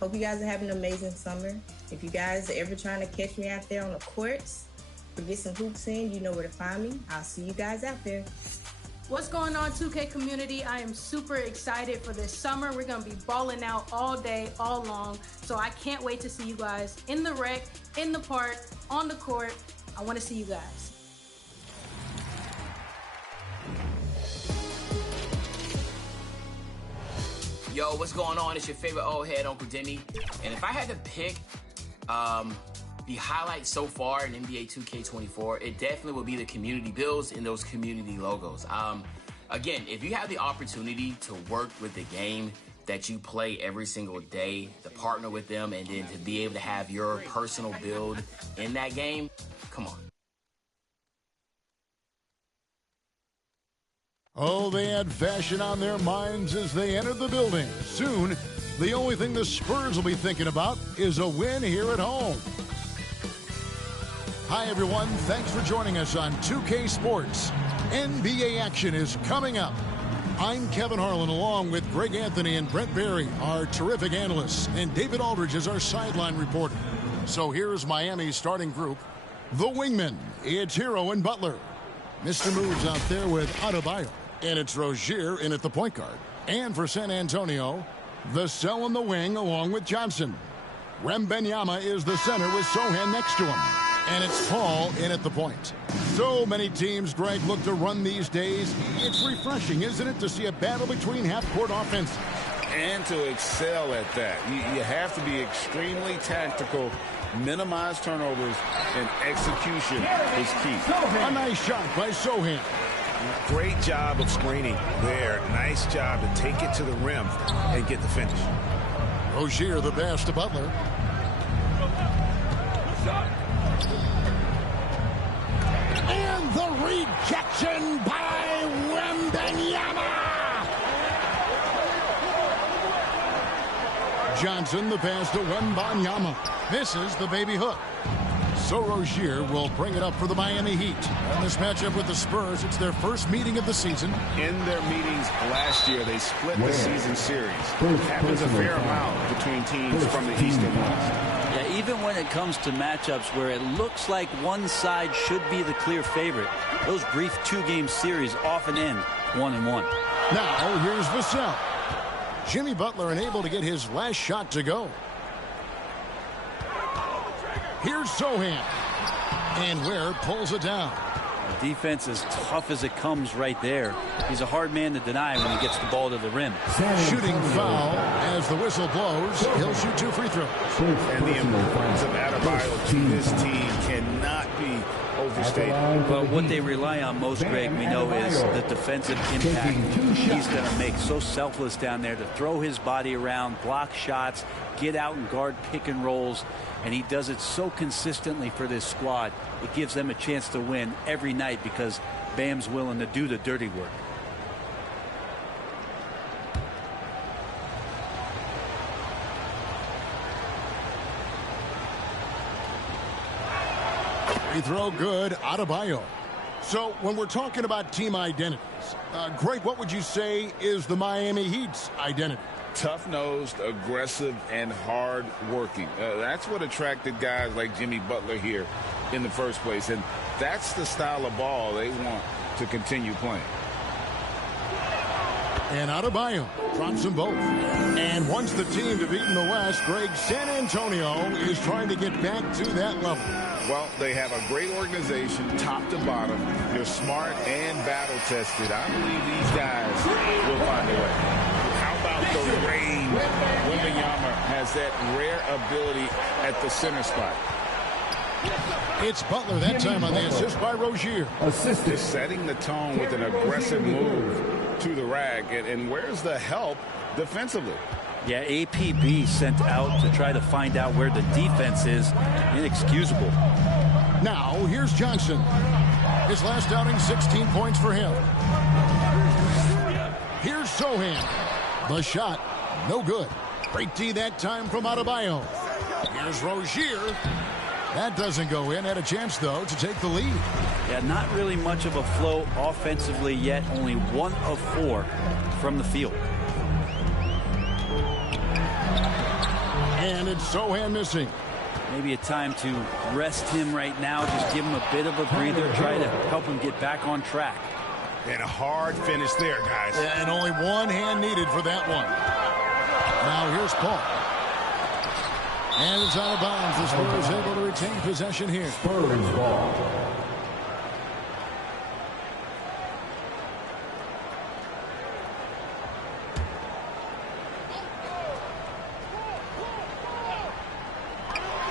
Hope you guys are having an amazing summer. If you guys are ever trying to catch me out there on the courts or get some hoops in, you know where to find me. I'll see you guys out there. What's going on, 2K community? I am super excited for this summer. We're going to be balling out all day, all long. So I can't wait to see you guys in the rec, in the park, on the court. I want to see you guys. Yo, what's going on? It's your favorite old head, Uncle Demi. And if I had to pick the highlight so far in NBA 2K24, it definitely will be the community builds and those community logos. Again, if you have the opportunity to work with the game that you play every single day, to partner with them, and then to be able to have your personal build in that game, come on. Oh, they had fashion on their minds as they entered the building. Soon, the only thing the Spurs will be thinking about is a win here at home. Hi, everyone. Thanks for joining us on 2K Sports. NBA action is coming up. I'm Kevin Harlan, along with Greg Anthony and Brent Barry, our terrific analysts, and David Aldridge is our sideline reporter. So here's Miami's starting group. The wingmen, it's Hero and Butler. Mr. Moves out there with Adebayo. And it's Rozier in at the point guard. And for San Antonio, the cell in the wing along with Johnson. Wembanyama is the center with Sohan next to him. And it's Paul in at the point. So many teams, Greg, look to run these days. It's refreshing, isn't it, to see a battle between half-court offense? And to excel at that. You have to be extremely tactical, minimize turnovers, and execution is key. A nice shot by Sohan. Great job of screening there. Nice job to take it to the rim and get the finish. Rozier the pass to Butler. And the rejection by Wembanyama. Johnson the pass to Wembanyama. Misses the baby hook. So Rozier will bring it up for the Miami Heat. In this matchup with the Spurs, it's their first meeting of the season. In their meetings last year, they split the season series. It happens a fair amount between teams from the East and West. Yeah, even when it comes to matchups where it looks like one side should be the clear favorite, those brief two-game series often end 1-1. Now, here's Vassell. Jimmy Butler unable to get his last shot to go. Here's Sohan. And Ware pulls it down. The defense is tough as it comes right there. He's a hard man to deny when he gets the ball to the rim. Shooting foul as the whistle blows. He'll shoot 2 free throws. And the importance of Adebayo to this team cannot be overstated. Well, what they rely on most, Greg, we know, is the defensive impact he's going to make. So selfless down there to throw his body around, block shots, get out and guard pick and rolls. And he does it so consistently for this squad. It gives them a chance to win every night because Bam's willing to do the dirty work. Free throw good, Adebayo. So when we're talking about team identities, Greg, what would you say is the Miami Heat's identity? Tough-nosed, aggressive, and hard-working. That's what attracted guys like Jimmy Butler here in the first place. And that's the style of ball they want to continue playing. And Adebayo drops them both. And once the team to beat in the West, Greg, San Antonio is trying to get back to that level. Well, they have a great organization, top to bottom. They're smart and battle-tested. I believe these guys will find a way. The range. Wembanyama has that rare ability at the center spot. It's Butler that time on the assist by Rozier. Just setting the tone with an aggressive move to the rack. And where's the help defensively? Yeah, APB sent out to try to find out where the defense is. Inexcusable. Now, here's Johnson. His last outing, 16 points for him. Here's Sohan. The shot, no good. Great D that time from Adebayo. Here's Rozier. That doesn't go in. Had a chance, though, to take the lead. Yeah, not really much of a flow offensively yet. Only 1 of 4 from the field. And it's Sohan missing. Maybe a time to rest him right now. Just give him a bit of a breather. Try to help him get back on track. And a hard finish there, guys. And only one hand needed for that one. Now here's Paul. And it's out of bounds. The Spurs able to retain possession here. Spurs ball.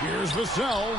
Here's Vassell.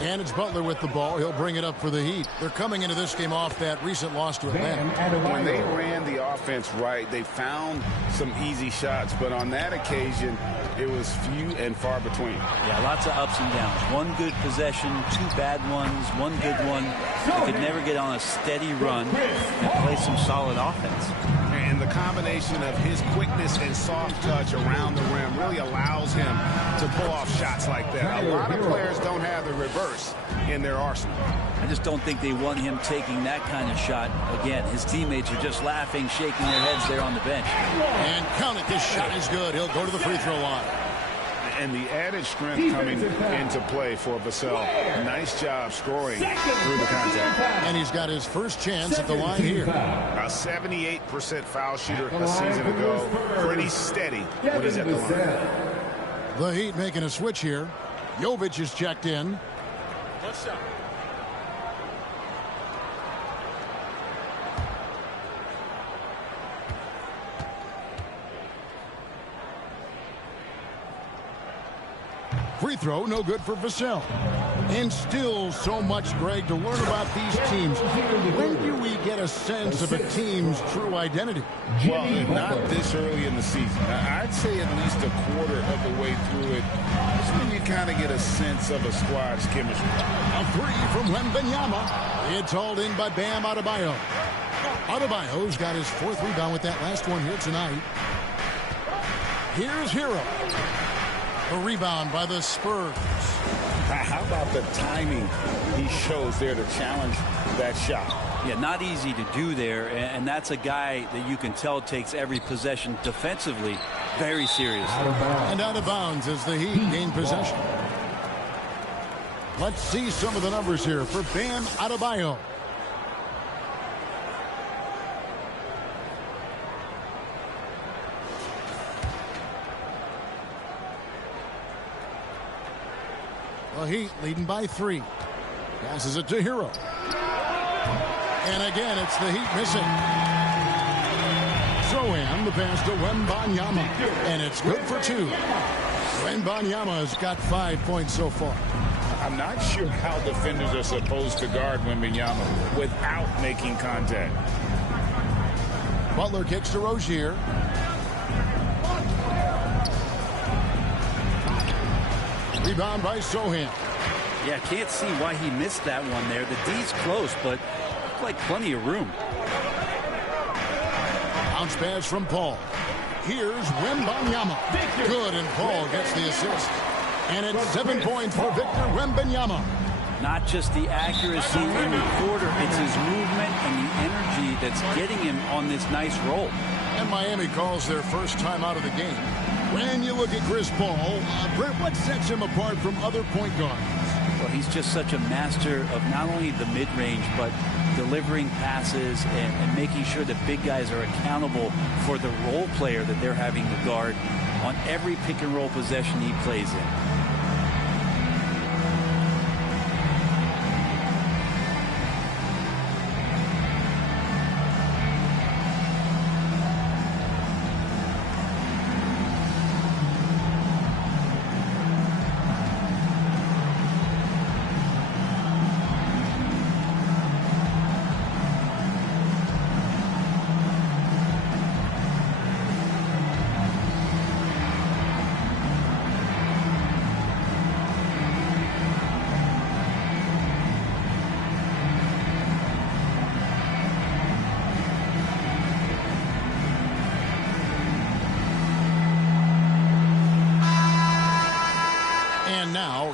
And it's Butler with the ball. He'll bring it up for the Heat. They're coming into this game off that recent loss to Atlanta. When they ran the offense right, they found some easy shots. But on that occasion, it was few and far between. Yeah, lots of ups and downs. One good possession, two bad ones, one good one. They could never get on a steady run and play some solid offense. And the combination of his quickness and soft touch around the rim really allows him to pull off shots like that. A lot of players don't have the reverse in their arsenal. I just don't think they want him taking that kind of shot again. His teammates are just laughing, shaking their heads there on the bench. And count it. This shot is good. He'll go to the free throw line. And the added strength coming into play for Vassell. Nice job scoring through the contact. And he's got his first chance at the line here. A 78% foul shooter a season ago. Pretty steady when he's at the line. The Heat making a switch here. Jovic is checked in. Free throw, no good for Vassell. And still so much, Greg, to learn about these teams. When do we get a sense of a team's true identity? Well, not this early in the season. I'd say at least a quarter of the way through it. That's when you kind of get a sense of a squad's chemistry. A three from Wembanyama. It's hauled in by Bam Adebayo. Adebayo's got his fourth rebound with that last one here tonight. Here's Hero. A rebound by the Spurs. How about the timing he shows there to challenge that shot? Yeah, not easy to do there, and that's a guy that you can tell takes every possession defensively very seriously. And out of bounds as the Heat gain possession. Let's see some of the numbers here for Bam Adebayo. The Heat leading by 3. Passes it to Hero. And again, it's the Heat missing. Sohan, the pass to Wembanyama. And it's good for 2. Wembanyama has got 5 points so far. I'm not sure how defenders are supposed to guard Wembanyama without making contact. Butler kicks to Rozier. Rebound by Sohan. Yeah, can't see why he missed that one there. The D's close, but like plenty of room. Bounce pass from Paul. Here's Wembanyama. Good, and Paul gets the assist. And it's 7 points for Victor Wembanyama. Not just the accuracy in the quarter, it's his movement and the energy that's getting him on this nice roll. And Miami calls their first time out of the game. When you look at Chris Paul, Brent, what sets him apart from other point guards? Well, he's just such a master of not only the mid-range, but delivering passes and making sure that big guys are accountable for the role player that they're having to guard on every pick-and-roll possession he plays in.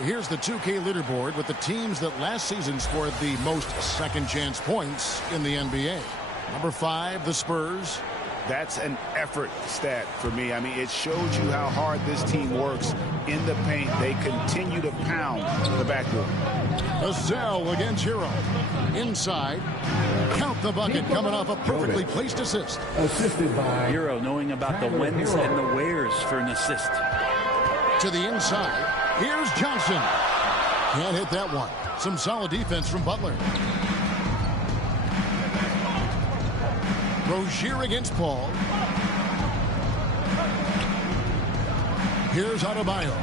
Here's the 2K leaderboard with the teams that last season scored the most second chance points in the NBA. Number 5, the Spurs. That's an effort stat for me. I mean, it shows you how hard this team works in the paint. They continue to pound the backboard. Vassell against Hero. Inside. Count the bucket coming off a perfectly placed assist. Assisted by Hero, knowing about the whens and the wheres for an assist. To the inside. Here's Johnson. Can't hit that one. Some solid defense from Butler. Rozier against Paul. Here's Adebayo.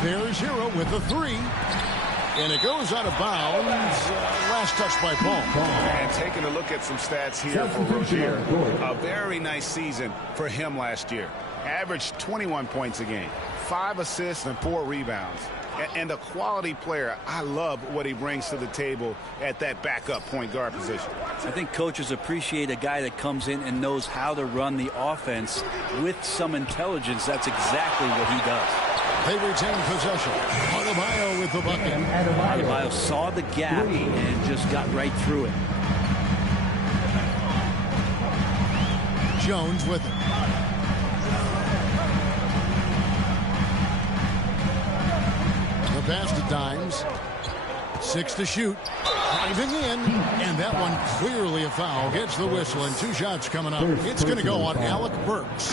There's Hero with the three. And it goes out of bounds. Last touch by Paul. And taking a look at some stats here for Rozier. A very nice season for him last year. Averaged 21 points a game. 5 assists and 4 rebounds. And a quality player. I love what he brings to the table at that backup point guard position. I think coaches appreciate a guy that comes in and knows how to run the offense with some intelligence. That's exactly what he does. They retain possession. Adebayo with the bucket. Adebayo saw the gap and just got right through it. Jones with it. The pass to Dimes. 6 to shoot. Driving in. And that one clearly a foul. Gets the whistle and 2 shots coming up. It's going to go on Alec Burks.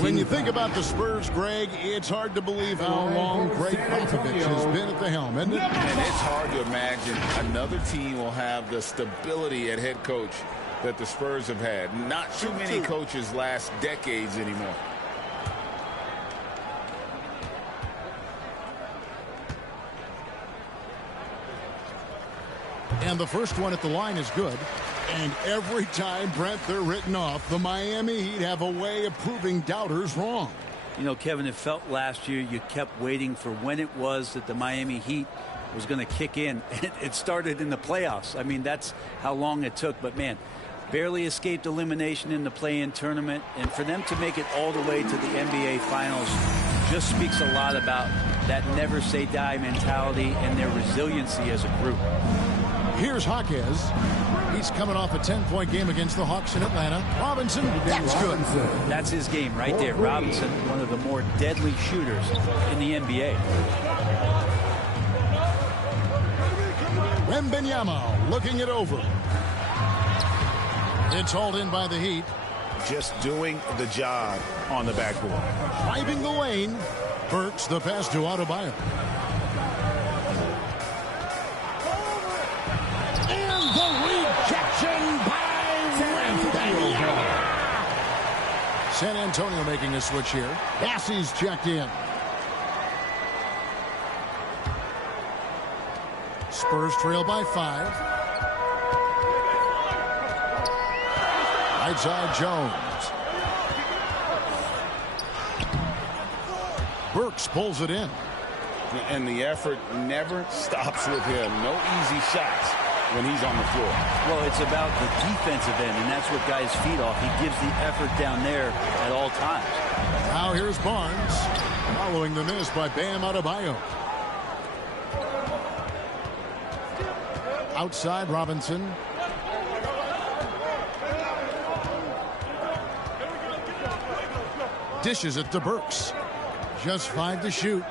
When you think about the Spurs, Greg, it's hard to believe how long Greg Popovich has been at the helm, isn't it? And it's hard to imagine another team will have the stability at head coach that the Spurs have had. Not too many coaches last decades anymore. And the first one at the line is good. And every time, Brent, they're written off. The Miami Heat have a way of proving doubters wrong. You know, Kevin, it felt last year you kept waiting for when it was that the Miami Heat was going to kick in. It started in the playoffs. I mean, that's how long it took. But, man, barely escaped elimination in the play-in tournament. And for them to make it all the way to the NBA Finals just speaks a lot about that never-say-die mentality and their resiliency as a group. Here's Jaquez. He's coming off a 10-point game against the Hawks in Atlanta. Robinson, that's good. That's his game right there. Robinson, one of the more deadly shooters in the NBA. Wembanyama looking it over. It's hauled in by the Heat. Just doing the job on the backboard. Driving the lane. Burks the pass to Adebayo. San Antonio making a switch here. Bassey's checked in. Spurs trail by 5. Right side Jones. Burks pulls it in. And the effort never stops with him. No easy shots when he's on the floor. Well, it's about the defensive end, and that's what guys feed off. He gives the effort down there at all times. Now here's Barnes following the miss by Bam Adebayo. Outside Robinson. Dishes it to Burks. Just 5 to shoot.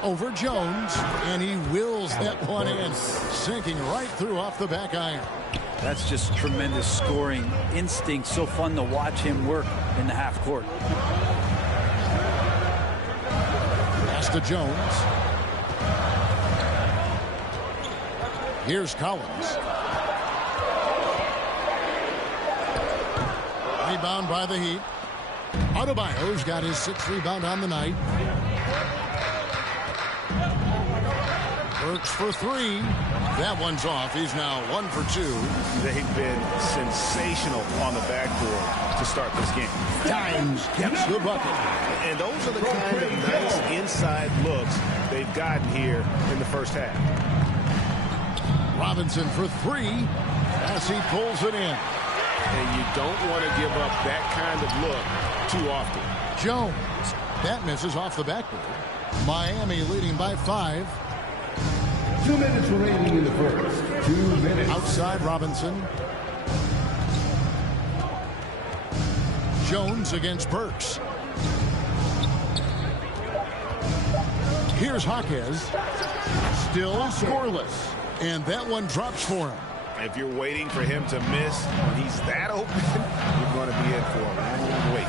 Over Jones, and he wills that one in, sinking right through off the back iron. That's just tremendous scoring instinct. So fun to watch him work in the half court. Pass to Jones. Here's Collins. Rebound by the Heat. Adebayo's got his 6th rebound on the night. Burks for 3. That one's off. He's now 1 for 2. They've been sensational on the backboard to start this game. Dimes gets the bucket. And those are the kind of nice inside looks they've gotten here in the first half. Robinson for 3 as he pulls it in. And you don't want to give up that kind of look too often. Jones. That misses off the backboard. Miami leading by 5. 2 minutes remaining in the first. 2 minutes. Outside Robinson. Jones against Burks. Here's Jaquez. Still scoreless. And that one drops for him. If you're waiting for him to miss when he's that open, you're going to be in for a long wait.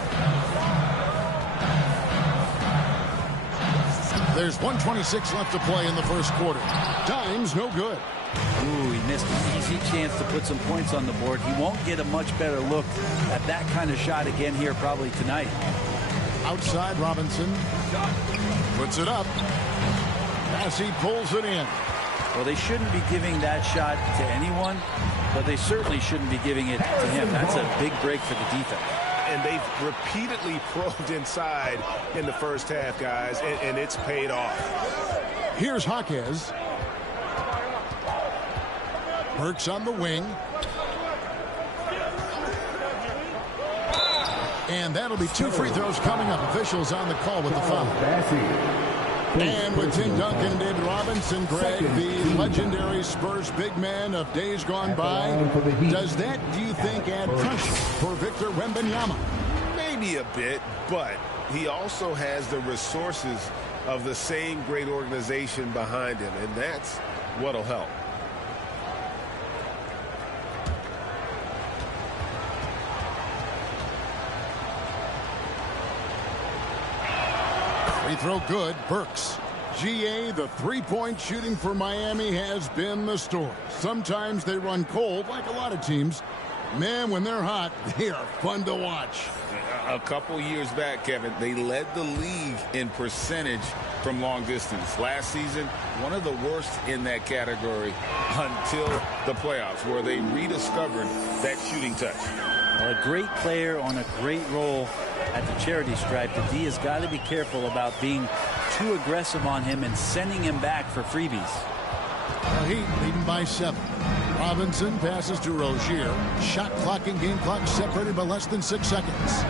There's 1:26 left to play in the first quarter. Dimes no good. Ooh, he missed an easy chance to put some points on the board. He won't get a much better look at that kind of shot again here probably tonight. Outside Robinson. Puts it up. As he pulls it in. Well, they shouldn't be giving that shot to anyone, but they certainly shouldn't be giving it to him. That's a big break for the defense. And they've repeatedly probed inside in the first half, guys, and it's paid off. Here's Jaquez. Burks on the wing. And that'll be 2 free throws coming up. Officials on the call with the foul. And with Tim Duncan and David Robinson, Greg, the legendary Spurs big man of days gone by, does that, do you think, add pressure for Victor Wembanyama? Maybe a bit, but he also has the resources of the same great organization behind him, and that's what'll help. Free throw good. Burks. GA, the three-point shooting for Miami has been the story. Sometimes they run cold, like a lot of teams. Man, when they're hot, they are fun to watch. A couple years back, Kevin, they led the league in percentage from long distance. Last season, one of the worst in that category until the playoffs, where they rediscovered that shooting touch. A great player on a great role at the charity stripe. The D has got to be careful about being too aggressive on him and sending him back for freebies. Heat leading by 7. Robinson passes to Rozier. Shot clock and game clock separated by less than 6 seconds.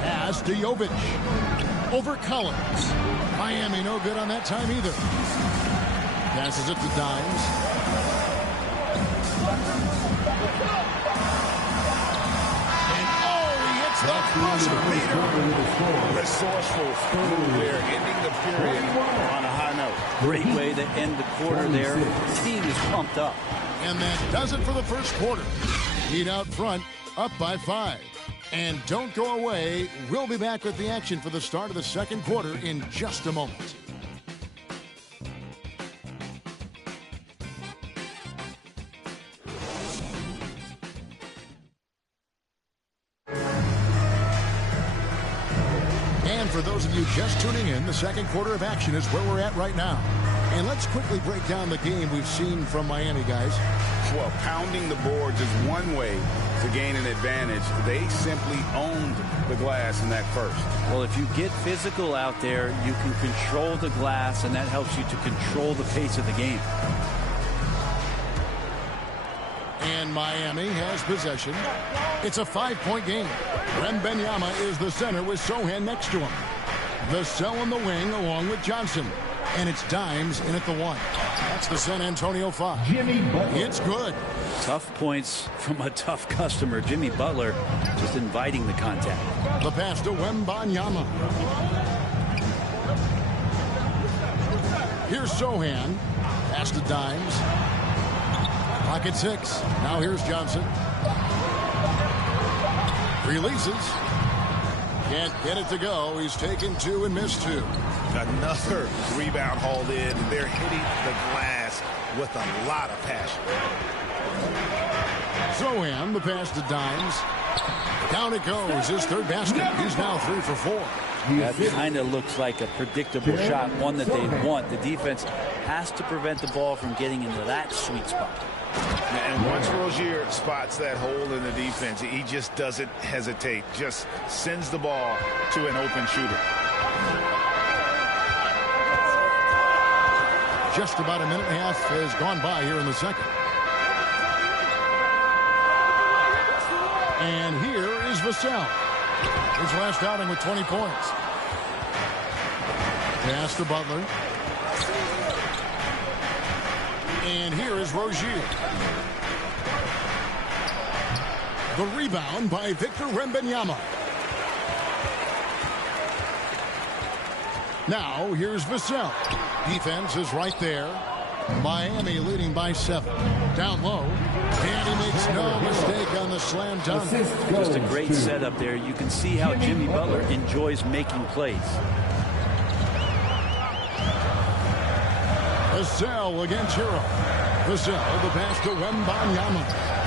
Pass to Jovic. Over Collins. Miami no good on that time either. Passes it to Dimes. Resourceful move there, ending the period on a high note. Great way to end the quarter there. The team is pumped up. And that does it for the first quarter. Heat out front, up by 5. And don't go away. We'll be back with the action for the start of the second quarter in just a moment. For those of you just tuning in, the second quarter of action is where we're at right now. And let's quickly break down the game we've seen from Miami, guys. Well, pounding the boards is one way to gain an advantage. They simply owned the glass in that first. Well, if you get physical out there, you can control the glass, and that helps you to control the pace of the game. And Miami has possession. It's a 5-point game. Wembanyama is the center with Sohan next to him. The cell in the wing along with Johnson. And it's Dimes in at the 1. That's the San Antonio 5. Jimmy Butler. It's good. Tough points from a tough customer. Jimmy Butler just inviting the contact. The pass to Wembanyama. Here's Sohan. Pass to Dimes. Pocket 6. Now here's Johnson. Releases. Can't get it to go. He's taken 2 and missed 2. Another rebound hauled in. They're hitting the glass with a lot of passion. Sohan, the pass to Dimes. Down it goes. His third basket. He's now 3 for 4. That kind of looks like a predictable shot, one that they want. The defense has to prevent the ball from getting into that sweet spot. And once Rozier spots that hole in the defense, he just doesn't hesitate. Just sends the ball to an open shooter. Just about a minute and a half has gone by here in the second. And here is Vassell. His last outing with 20 points. Pass to Butler. And here is Rozier. The rebound by Victor Wembanyama. Now, here's Vassell. Defense is right there. Miami leading by 7. Down low. And he makes no mistake on the slam dunk. Just a great setup there. You can see how Jimmy Butler enjoys making plays. Vassell against Hero. Vassell, the pass to Wembanyama.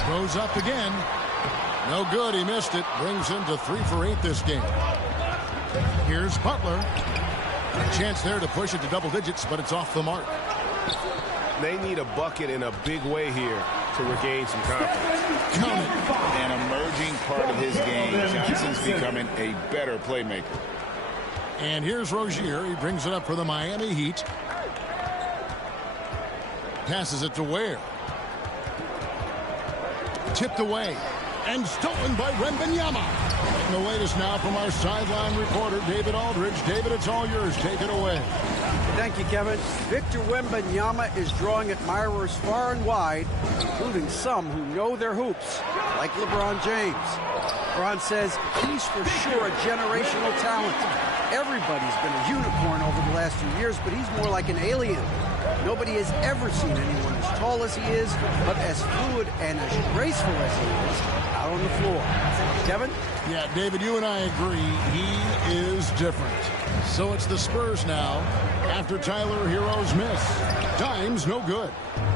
Throws up again. No good. He missed it. Brings him to 3 for 8 this game. Here's Butler. A chance there to push it to double digits, but it's off the mark. They need a bucket in a big way here to regain some confidence. Count it. An emerging part of his game. Johnson's becoming a better playmaker. And here's Rozier. He brings it up for the Miami Heat. Passes it to Ware. Tipped away. And stolen by Wembanyama. And the latest now from our sideline reporter, David Aldridge. David, it's all yours. Take it away. Thank you, Kevin. Victor Wembanyama is drawing admirers far and wide, including some who know their hoops, like LeBron James. LeBron says he's for sure a generational talent. Everybody's been a unicorn over the last few years, but he's more like an alien. Nobody has ever seen anyone as tall as he is, but as fluid and as graceful as he is out on the floor. Kevin? Yeah, David, you and I agree. He is different. So it's the Spurs now after Tyler Hero's miss. Dime's no good.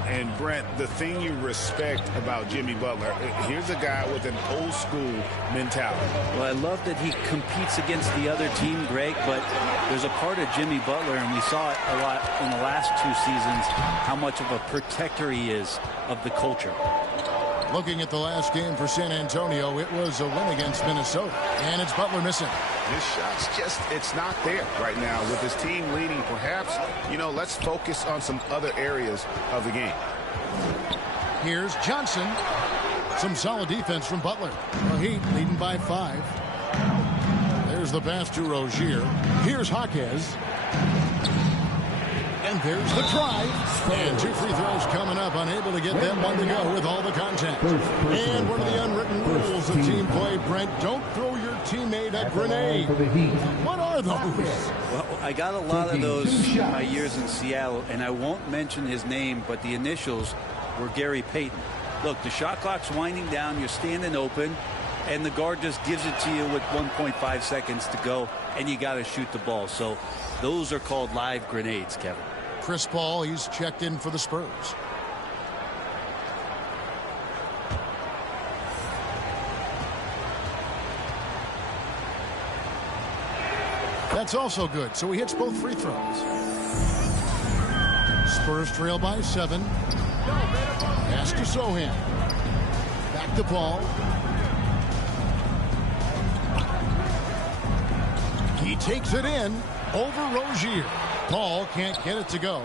And Brent, the thing you respect about Jimmy Butler, here's a guy with an old school mentality. Well, I love that he competes against the other team, Greg, but there's a part of Jimmy Butler, and we saw it a lot in the last 2 seasons, how much of a protector he is of the culture. Looking at the last game for San Antonio, it was a win against Minnesota, and it's Butler missing. His shot's just, it's not there right now with his team leading. Perhaps, let's focus on some other areas of the game. Here's Johnson. Some solid defense from Butler. The Heat leading by 5. There's the pass to Rozier. Here's Jaquez. And there's the drive. And 2 free throws coming up. Unable to get them one to go with all the contact. And one of the unwritten rules of team play, Brent, don't throw your teammate a grenade. What are those? Well, I got a lot of those in my years in Seattle, and I won't mention his name, but the initials were Gary Payton. Look, the shot clock's winding down. You're standing open, and the guard just gives it to you with 1.5 seconds to go, and you got to shoot the ball. So those are called live grenades, Kevin. Chris Paul, he's checked in for the Spurs. That's also good, so he hits both free throws. Spurs trail by 7. Pass to Sohan. Back to Paul. He takes it in over Rozier. Paul can't get it to go.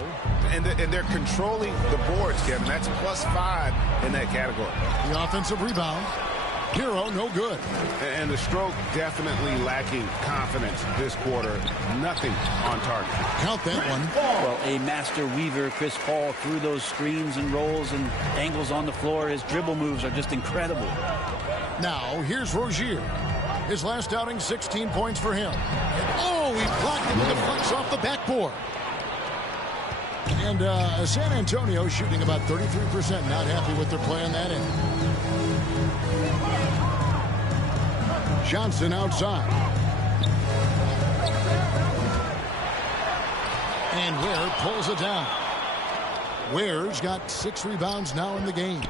And they're controlling the boards, Kevin. That's +5 in that category. The offensive rebound. Hero, no good. And the stroke definitely lacking confidence this quarter. Nothing on target. Count that one. Well, a master weaver, Chris Paul, through those screens and rolls and angles on the floor. His dribble moves are just incredible. Now, here's Rozier. His last outing, 16 points for him. Oh, he blocked it with the flex off the backboard. And San Antonio shooting about 33%. Not happy with their play on that end. Johnson outside. And Ware pulls it down. Ware's got 6 rebounds now in the game.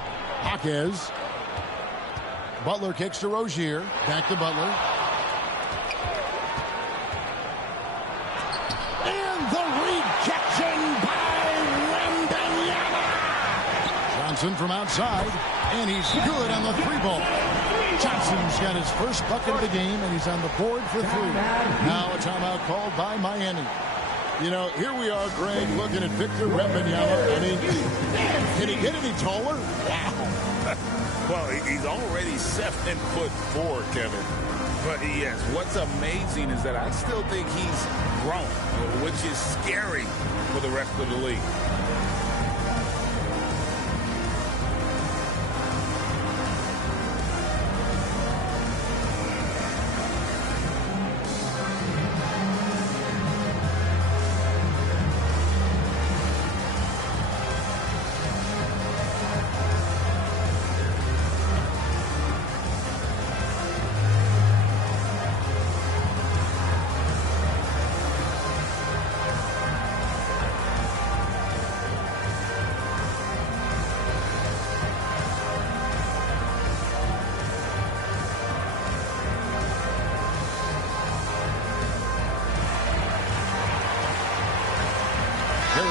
Jaquez. Butler kicks to Rozier. Back to Butler. And the rejection by Wembanyama. Johnson from outside. And he's good on the 3-ball. Johnson's got his first bucket of the game, and he's on the board for 3. Now a timeout called by Miami. Here we are, Greg, looking at Victor Wembanyama. I mean, can he get any taller? Wow. Well, he's already 7'4", Kevin. But yes, what's amazing is that I still think he's grown, which is scary for the rest of the league.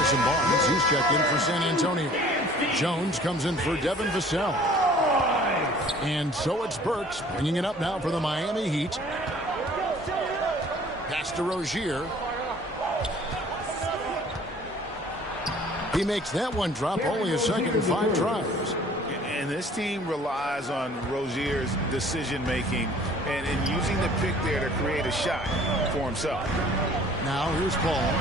Harrison Barnes, he's checked in for San Antonio. Jones comes in for Devin Vassell. And so it's Burks bringing it up now for the Miami Heat. Pass to Rozier. He makes that one drop, only a second and 5 tries. And this team relies on Rozier's decision-making and using the pick there to create a shot for himself. Now here's Paul.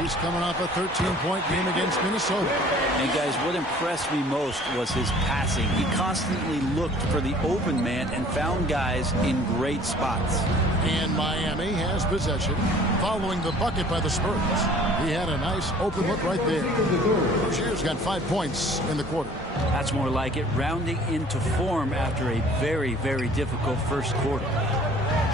He's coming off a 13-point game against Minnesota. And guys, what impressed me most was his passing. He constantly looked for the open man and found guys in great spots. And Miami has possession following the bucket by the Spurs. He had a nice open look right there. Rozier's got 5 points in the quarter. That's more like it, rounding into form after a very, very difficult first quarter.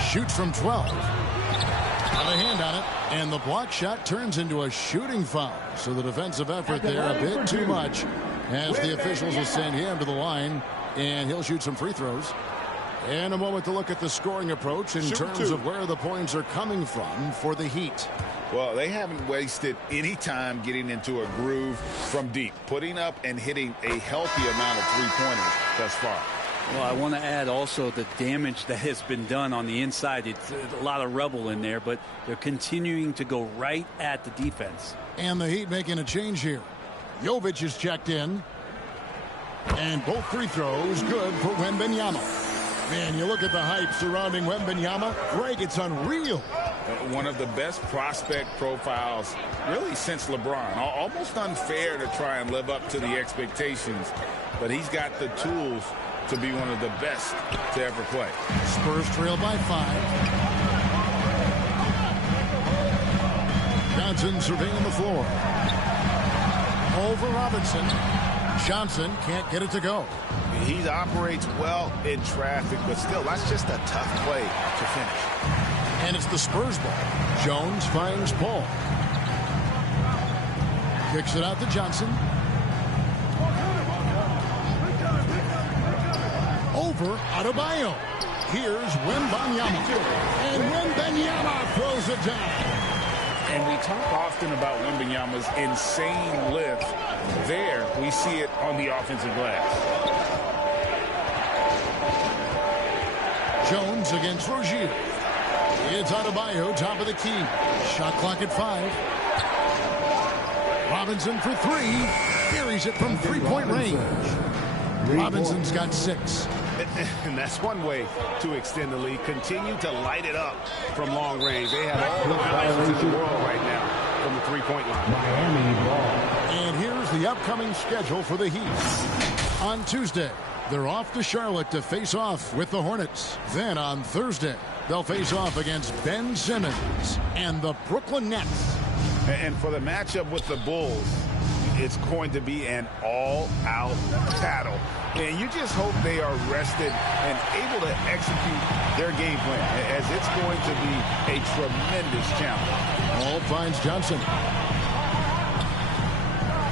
Shoots from 12. Got a hand on it, and the block shot turns into a shooting foul. So the defensive effort there a bit too much, as the officials will send him to the line, and he'll shoot some free throws. And a moment to look at the scoring approach in terms of where the points are coming from for the Heat. Well, they haven't wasted any time getting into a groove from deep, putting up and hitting a healthy amount of three-pointers thus far. Well, I want to add also the damage that has been done on the inside. It's a lot of rubble in there, but they're continuing to go right at the defense. And the Heat making a change here. Jovic is checked in. And both free throws good for Wembanyama. Man, you look at the hype surrounding Wembanyama. Greg, it's unreal. One of the best prospect profiles really since LeBron. Almost unfair to try and live up to the expectations, but he's got the tools to be one of the best to ever play. Spurs trail by 5. Johnson surveying the floor. Over Robinson. Johnson can't get it to go. He operates well in traffic, but still, that's just a tough play to finish. And it's the Spurs ball. Jones finds Paul. Kicks it out to Johnson. Over Adebayo. Here's Wembanyama. And Wembanyama throws it down. And we talk often about Wembanyama's insane lift. There, we see it on the offensive glass. Jones against Rozier. It's Adebayo, top of the key. Shot clock at 5. Robinson for 3. Buries it from 3-point range. Robinson's got 6. And that's one way to extend the lead. Continue to light it up from long range. They have all the violence in the world right now from the 3-point line. Miami ball. And here's the upcoming schedule for the Heat. On Tuesday, they're off to Charlotte to face off with the Hornets. Then on Thursday, they'll face off against Ben Simmons and the Brooklyn Nets. And for the matchup with the Bulls, it's going to be an all-out battle. And you just hope they are rested and able to execute their game plan, as it's going to be a tremendous challenge. Ball finds Johnson.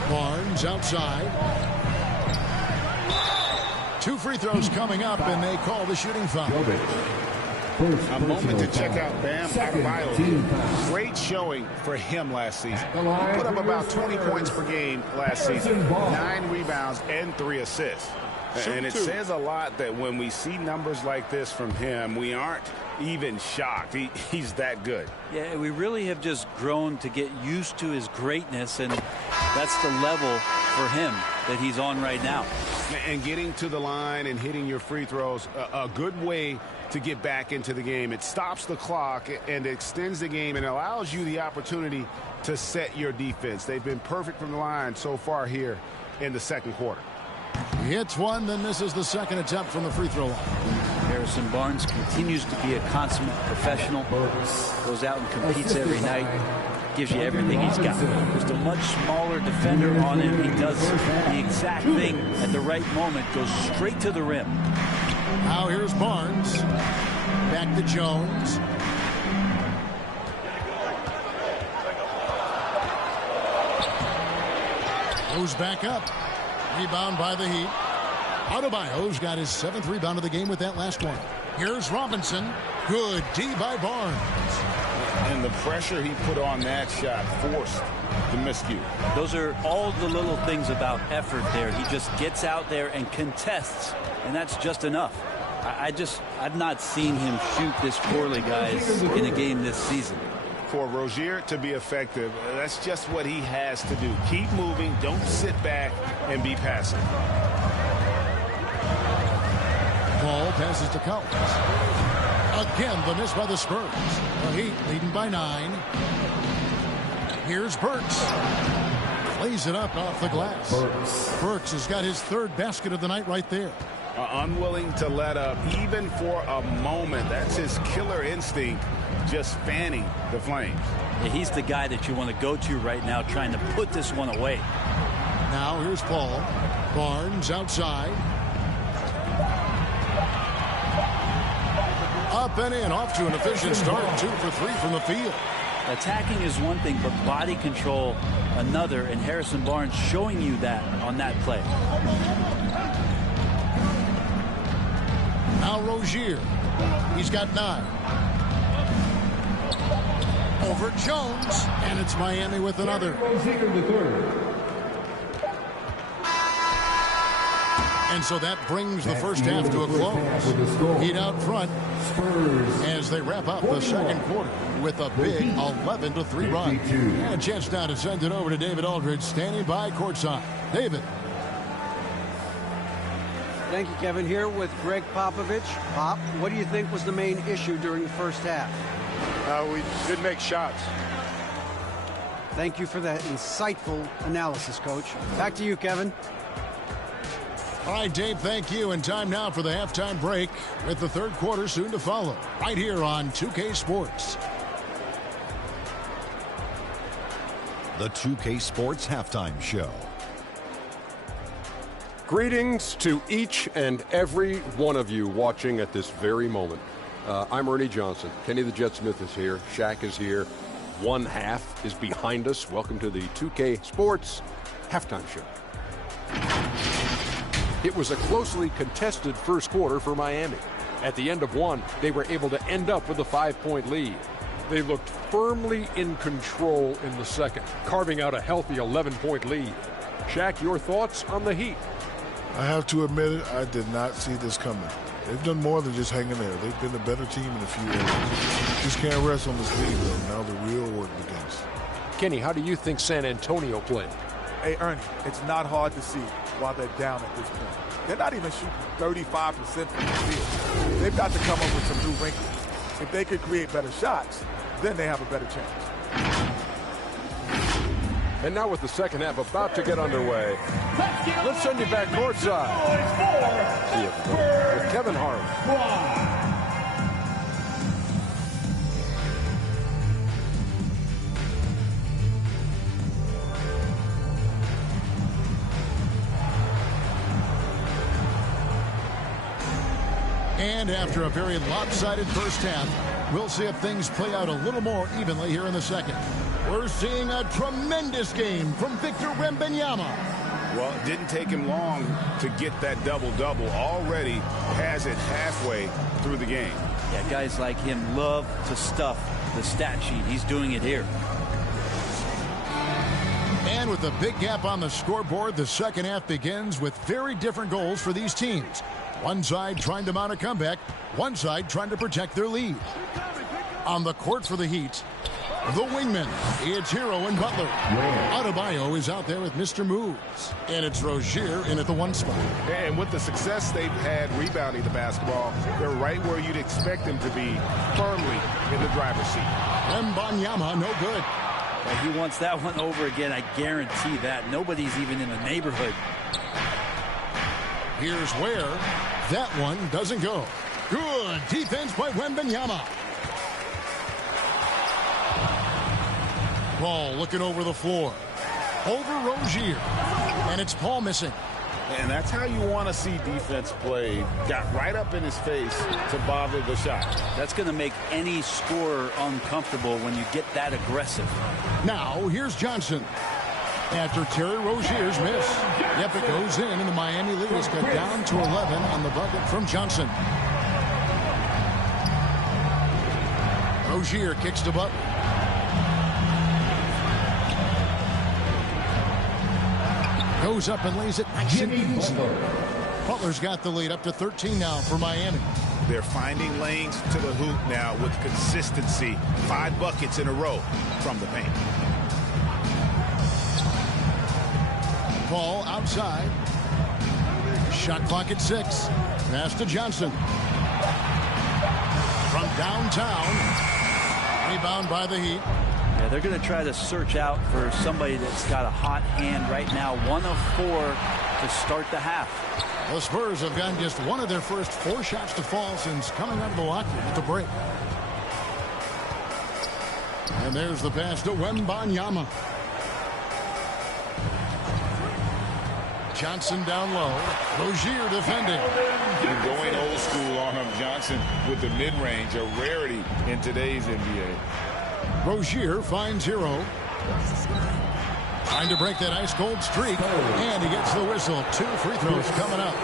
Barnes outside. 2 free throws coming up, and they call the shooting foul. A moment to check out Bam Adebayo. Great showing for him last season. He put up about 20 points per game last season, 9 rebounds and 3 assists. And it says a lot that when we see numbers like this from him, we aren't even shocked. He's that good. Yeah, we really have just grown to get used to his greatness, and that's the level for him that he's on right now. And getting to the line and hitting your free throws, a good way to get back into the game. It stops the clock and extends the game and allows you the opportunity to set your defense. They've been perfect from the line so far here in the second quarter. He hits one, then misses the second attempt from the free throw line. Harrison Barnes continues to be a consummate professional. Goes out and competes every night. Gives you everything he's got. Just a much smaller defender on him. He does the exact thing at the right moment. Goes straight to the rim. Now here's Barnes. Back to Jones. Goes back up. Rebound by the Heat. Adebayo's got his 7th rebound of the game with that last one. Here's Robinson. Good D by Barnes. And And the pressure he put on that shot forced the miscue. Those are all the little things about effort there. He just gets out there and contests, and that's just enough. I've not seen him shoot this poorly, guys, in a game this season. For Rozier to be effective, that's just what he has to do. Keep moving, don't sit back and be passive. Ball passes to Collins. Again, the miss by the Spurs. The Heat leading by 9. Here's Burks. Plays it up off the glass. Burks has got his 3rd basket of the night right there. Unwilling to let up even for a moment. That's his killer instinct, just fanning the flames. Yeah, he's the guy that you want to go to right now, trying to put this one away. Now here's Paul. Barnes outside. Up and in, off to an efficient start. 2 for 3 from the field. Attacking is one thing, but body control another, and Harrison Barnes showing you that on that play. Now Rozier. He's got 9. Over Jones, and it's Miami with another. And so that brings the first half to a close. Heat out front as they wrap up the second quarter with a big 11-3 run. And a chance now to send it over to David Aldridge, standing by courtside. David. Thank you, Kevin. Here with Greg Popovich. Pop, what do you think was the main issue during the first half? We didn't make shots. Thank you for that insightful analysis, Coach. Back to you, Kevin. All right, Dave, thank you. And time now for the halftime break with the third quarter soon to follow right here on 2K Sports. The 2K Sports Halftime Show. Greetings to each and every one of you watching at this very moment. I'm Ernie Johnson. Kenny the Jet Smith is here. Shaq is here. One half is behind us. Welcome to the 2K Sports Halftime Show. It was a closely contested first quarter for Miami. At the end of one, they were able to end up with a 5-point lead. They looked firmly in control in the second, carving out a healthy 11-point lead. Shaq, your thoughts on the Heat? I have to admit it, I did not see this coming. They've done more than just hanging there. They've been a better team in a few areas. Just can't rest on this lead, though. Now the real work begins. Kenny, how do you think San Antonio played? Hey, Ernie, it's not hard to see while they're down at this point. They're not even shooting 35% from the field. They've got to come up with some new wrinkles. If they could create better shots, then they have a better chance. And now with the second half about to get underway, let's send you back courtside. See you with Kevin Harlan. And after a very lopsided first half, we'll see if things play out a little more evenly here in the second. We're seeing a tremendous game from Victor Wembanyama. Well, it didn't take him long to get that double-double. Already has it halfway through the game. Yeah, guys like him love to stuff the stat sheet. He's doing it here. And with a big gap on the scoreboard, the second half begins with very different goals for these teams. One side trying to mount a comeback, one side trying to protect their lead. On the court for the Heat, the wingman, it's Hero and Butler. Adebayo is out there with Mr. Moves. And it's Rozier in at the one spot. And with the success they've had rebounding the basketball, they're right where you'd expect them to be, firmly in the driver's seat. Wembanyama, no good. And he wants that one over again, I guarantee that. Nobody's even in the neighborhood. Here's where that one doesn't go. Good defense by Wembanyama. Ball looking over the floor. Over Rozier. And it's Paul missing. And that's how you want to see defense play. Got right up in his face to bother the shot. That's going to make any scorer uncomfortable when you get that aggressive. Now, here's Johnson. After Terry Rozier's miss. Yep, it goes in, and the Miami lead is cut down to 11 on the bucket from Johnson. Rozier kicks to Butler. Goes up and lays it nice and easy. Butler's got the lead up to 13 now for Miami. They're finding lanes to the hoop now with consistency. 5 buckets in a row from the paint. Ball outside. Shot clock at 6. Pass to Johnson. From downtown. Rebound by the Heat. Yeah, they're going to try to search out for somebody that's got a hot hand right now. 1 of 4 to start the half. The Spurs have gotten just one of their first 4 shots to fall since coming out of the locker room at the break. And there's the pass to Wembanyama. Johnson down low. Rozier defending. And going old school on him, Johnson with the mid-range, a rarity in today's NBA. Rozier finds Hero. Trying to break that ice-cold streak. And he gets the whistle. 2 free throws coming up.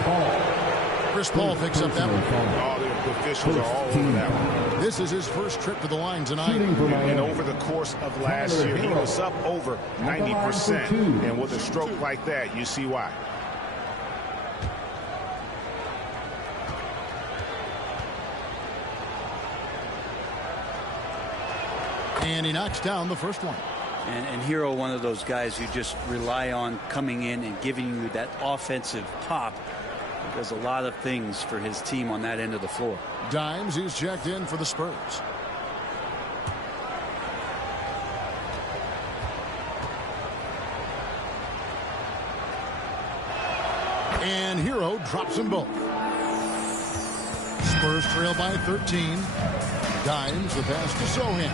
Chris Paul picks up that one. All the officials are all over that one. This is his first trip to the line tonight. And over the course of last year, he was up over 90%. And with a stroke like that, you see why. And he knocks down the first one. And Hero, one of those guys you just rely on coming in and giving you that offensive pop. He does a lot of things for his team on that end of the floor. Dimes, he's checked in for the Spurs. And Hero drops them both. Spurs trail by 13. Dimes, the pass to Sohan.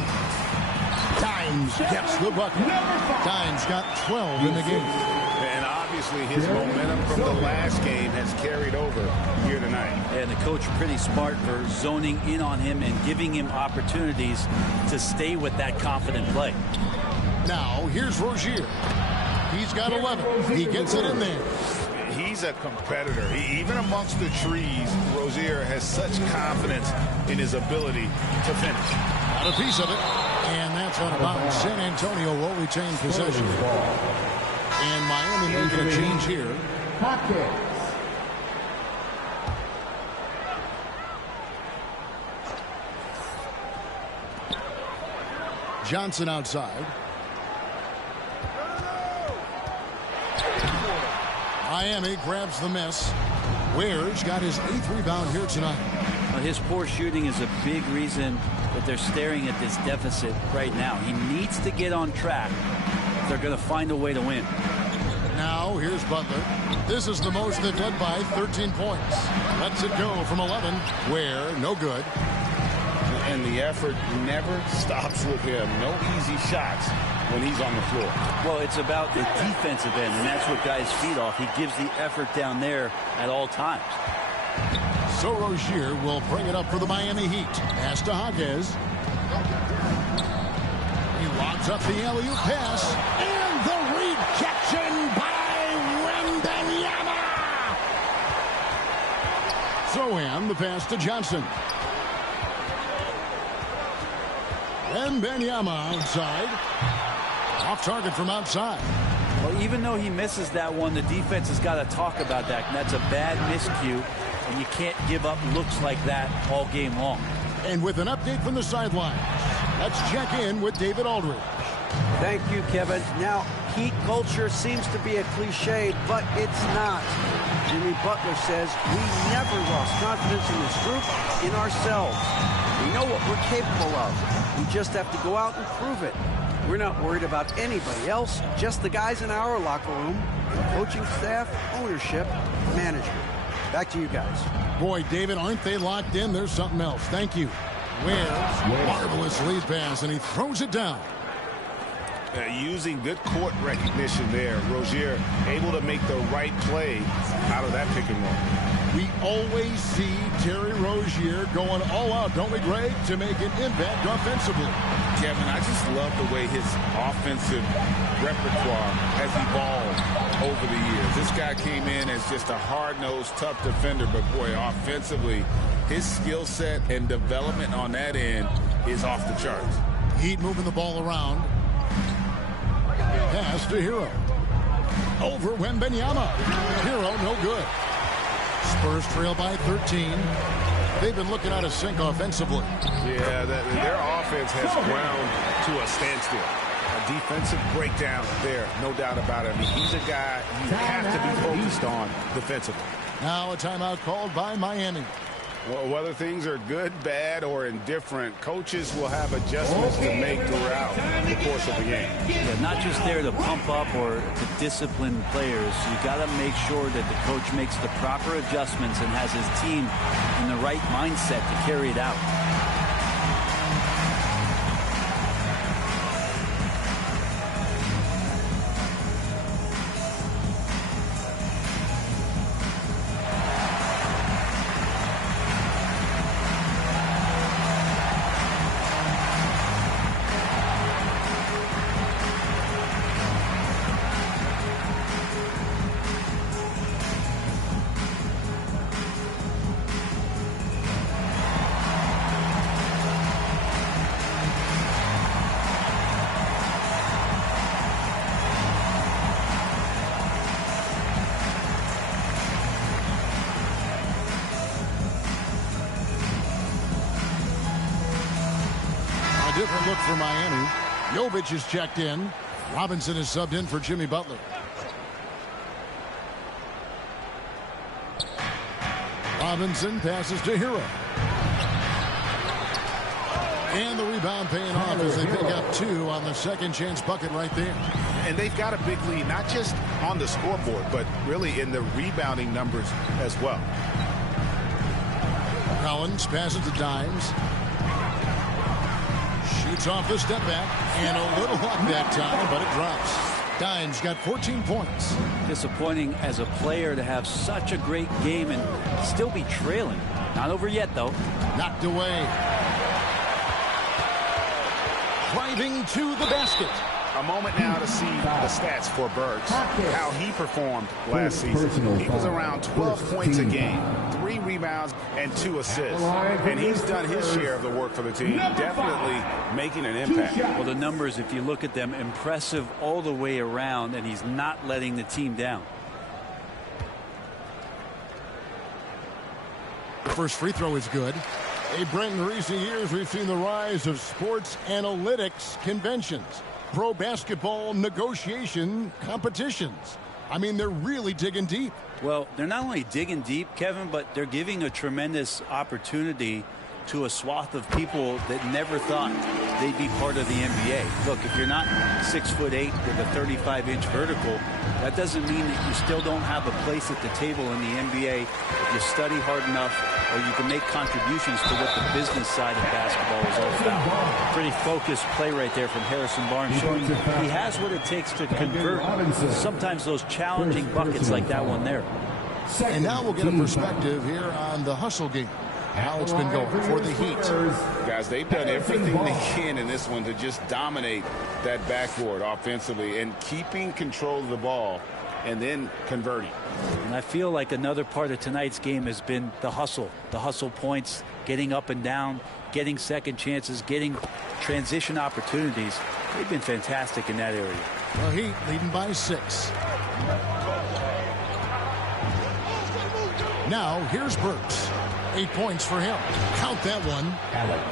Dimes gets the bucket. Dimes got 12 in the game. And obviously his momentum from the last game has carried over here tonight. And the coach pretty smart for zoning in on him and giving him opportunities to stay with that confident play. Now here's Rozier. He's got 11. He gets it in there. He's a competitor. Even amongst the trees, Rozier has such confidence in his ability to finish. Got a piece of it. And that's out of bounds. San Antonio will retain possession. And Miami making a change here. Johnson outside. Miami grabs the miss. Ware's got his 8th rebound here tonight. Well, his poor shooting is a big reason that they're staring at this deficit right now. He needs to get on track if they're going to find a way to win. Now here's Butler. This is the most they've led by 13 points. Lets it go from 11. Ware, no good. And the effort never stops with him. No easy shots when he's on the floor. Well, it's about the defensive end, and that's what guys feed off. He gives the effort down there at all times. So Rozier will bring it up for the Miami Heat. Pass to Hawkes. He lobs up the alley-oop pass. And the rejection by Wembanyama. Sohan, the pass to Johnson. Wembanyama outside. Off target from outside. Well, even though he misses that one, the defense has got to talk about that. And that's a bad miscue. And you can't give up looks like that all game long. And with an update from the sideline, let's check in with David Aldridge. Thank you, Kevin. Now, Heat culture seems to be a cliche, but it's not. Jimmy Butler says we never lost confidence in this group, in ourselves. We know what we're capable of. We just have to go out and prove it. We're not worried about anybody else, just the guys in our locker room, coaching staff, ownership, management. Back to you guys. Boy, David, aren't they locked in? There's something else. Thank you. Ware's marvelous lead pass, and he throws it down. Using good court recognition there. Rozier able to make the right play out of that pick and roll. We always see Terry Rozier going all out, don't we, Greg, to make an impact offensively. Kevin, I just love the way his offensive repertoire has evolved over the years. This guy came in as just a hard-nosed, tough defender, but boy, offensively, his skill set and development on that end is off the charts. Heat moving the ball around. Pass to Hero. Over Wembanyama. Hero, no good. Spurs trail by 13. They've been looking out of sync offensively. Yeah, their offense has ground to a standstill. A defensive breakdown there, no doubt about it. I mean, he's a guy you have to be focused on defensively. Now a timeout called by Miami. Well, whether things are good, bad, or indifferent, coaches will have adjustments to make throughout the course of the game. Yeah, not just there to pump up or to discipline players. You got to make sure that the coach makes the proper adjustments and has his team in the right mindset to carry it out. Different look for Miami. Jovic is checked in. Robinson is subbed in for Jimmy Butler. Robinson passes to Hero. And the rebound paying off as they pick up 2 on the second chance bucket right there. And they've got a big lead, not just on the scoreboard, but really in the rebounding numbers as well. Collins passes to Dimes. Shoots off the step back, and a little luck that time, but it drops. Dimes got 14 points. Disappointing as a player to have such a great game and still be trailing. Not over yet, though. Knocked away. Driving to the basket. A moment now to see the stats for Burks, how he performed last season. He was around 12 points a game, 3 rebounds, and 2 assists. And he's done his share of the work for the team, definitely making an impact. Well, the numbers, if you look at them, impressive all the way around, and he's not letting the team down. The first free throw is good. Hey, Brent, in recent years, we've seen the rise of sports analytics conventions. Pro basketball negotiation competitions. I mean, they're really digging deep. Well, they're not only digging deep, Kevin, but they're giving a tremendous opportunity to a swath of people that never thought they'd be part of the NBA. Look, if you're not 6'8" with a 35-inch vertical, that doesn't mean that you still don't have a place at the table in the NBA if you study hard enough, or you can make contributions to what the business side of basketball is all about. Pretty focused play right there from Harrison Barnes, showing he has what it takes to convert sometimes those challenging buckets like that one there. And now we'll get a perspective here on the hustle game. How it's been going for the Heat. Guys, they've done everything they can in this one to just dominate that backboard offensively and keeping control of the ball and then converting. And I feel like another part of tonight's game has been the hustle points, getting up and down, getting second chances, getting transition opportunities. They've been fantastic in that area. The Heat leading by 6. Now here's Burks. 8 points for him. Count that one.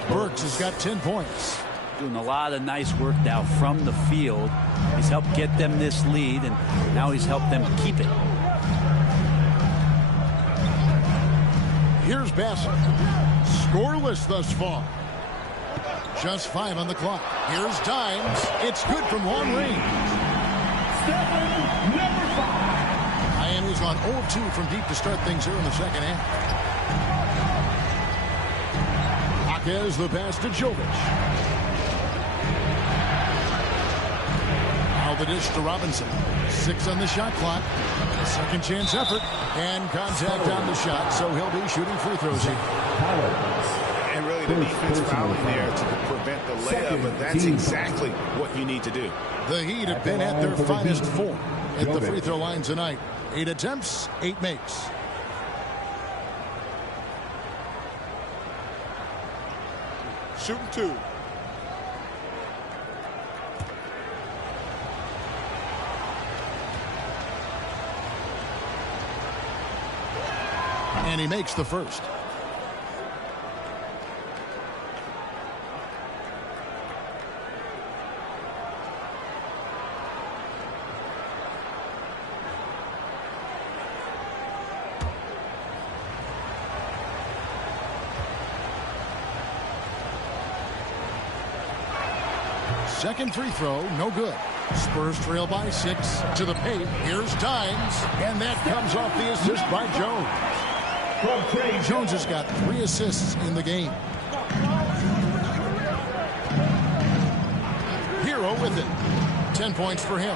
Burks has got 10 points. Doing a lot of nice work now from the field. He's helped get them this lead, and now he's helped them keep it. Here's Bassett. Scoreless thus far. Just 5 on the clock. Here's Dimes. It's good from long range. Miami's gone 0-2 from deep to start things here in the second half. As the pass to Jovic. Now the dish to Robinson. 6 on the shot clock. A second chance effort. And contact on the shot, so he'll be shooting free throws here. And really the defense fouling there to prevent the layup, but that's exactly what you need to do. The Heat have been at their finest form at the free throw line tonight. 8 attempts, 8 makes. Shooting 2. And he makes the first. Second free throw, no good. Spurs trail by 6 to the paint. Here's Dimes, and that comes off the assist by Jones. Jones has got 3 assists in the game. Hero with it. 10 points for him.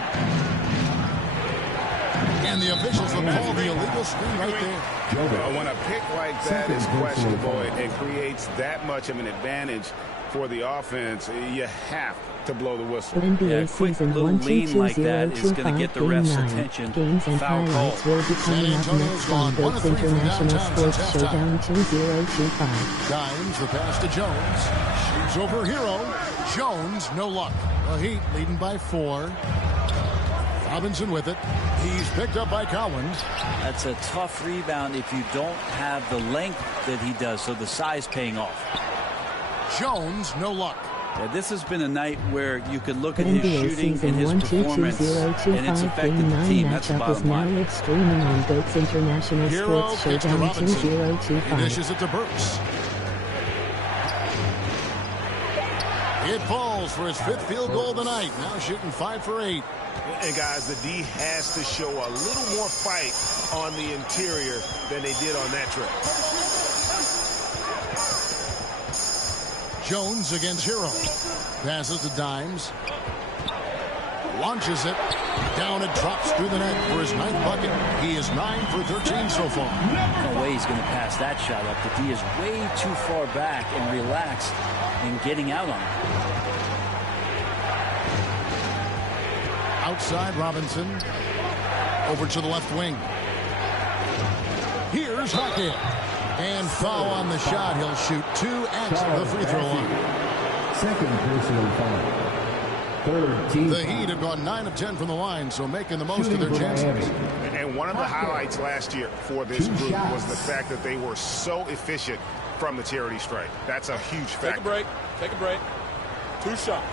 And the officials will call the illegal screen right there. Well, when a pick like that is questionable, it creates that much of an advantage for the offense. You have to blow the whistle. Yeah, a quick little lean like that is going to get the ref's attention. Games and highlights will be coming up next on Goats International Sports Showdown 2025. Dimes, the pass to Jones. Shoots over Hero. Jones, no luck. The Heat leading by 4. Robinson with it. He's picked up by Collins. That's a tough rebound if you don't have the length that he does, so the size paying off. Jones, no luck. Yeah, this has been a night where you could look at his shooting and his performance, and it's affected the team. That's the bottom line. Live streaming on Goats International Sports Showdown 2025. He dishes it to Burks. It falls for his 5th field goal of the night. Now shooting 5 for 8. And guys, the D has to show a little more fight on the interior than they did on that trip. Jones against Hero. Passes to Dimes. Launches it. Down it drops through the net for his 9th bucket. He is 9 for 13 so far. No way he's going to pass that shot up. The D is way too far back and relaxed in getting out on it. Outside Robinson. Over to the left wing. Here's Hackett. And foul on the shot. He'll shoot 2 at the free throw line. Second personal foul. Third team. The Heat have gone 9 of 10 from the line, so making the most of their chances. And one of the highlights last year for this group was the fact that they were so efficient from the charity stripe. That's a huge factor. Take a break. Take a break. 2 shots.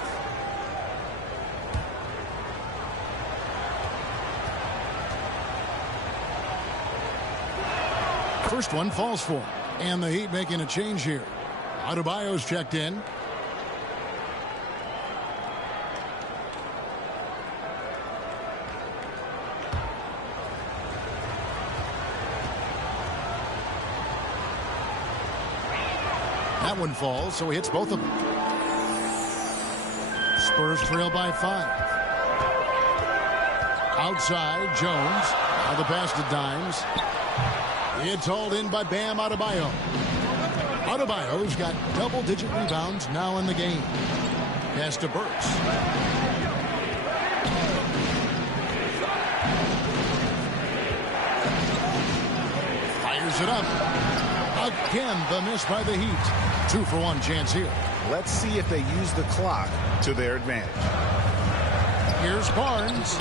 First one falls for him. And the Heat making a change here. Adebayo's checked in. That one falls, so he hits both of them. Spurs trail by 5. Outside, Jones. Now the pass to Dimes. It's hauled in by Bam Adebayo. Adebayo's got double-digit rebounds now in the game. Pass to Burks. Fires it up. Again, the miss by the Heat. 2 for 1 chance here. Let's see if they use the clock to their advantage. Here's Barnes.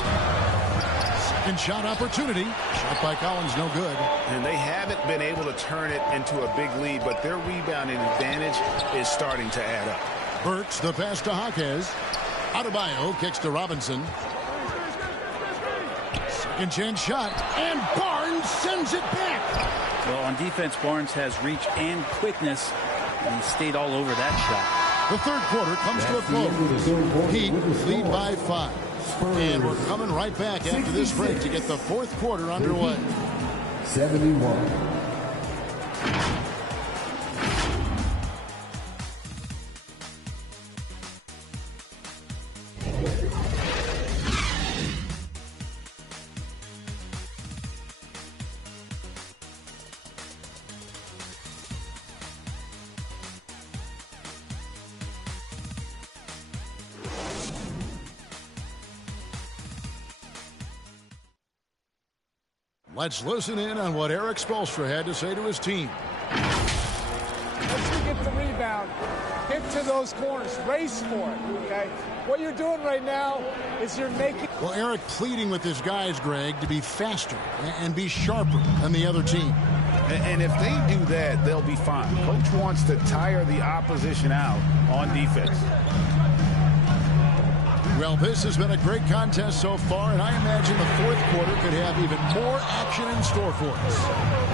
Second shot opportunity. Shot by Collins, no good. And they haven't been able to turn it into a big lead, but their rebounding advantage is starting to add up. Burks, the pass to Jaquez. Adebayo kicks to Robinson. Second chance shot, and Barnes sends it back. Well, on defense, Barnes has reach and quickness, and he stayed all over that shot. The third quarter comes to a close. Heat lead by 5. And we're coming right back after this break to get the fourth quarter underway. 71. Let's listen in on what Eric Spoelstra had to say to his team. Once you get the rebound, get to those corners, race for it, okay? What you're doing right now is you're making... Well, Eric pleading with his guys, Greg, to be faster and be sharper than the other team. And if they do that, they'll be fine. Coach wants to tire the opposition out on defense. Well, this has been a great contest so far, and I imagine the fourth quarter could have even more action in store for us.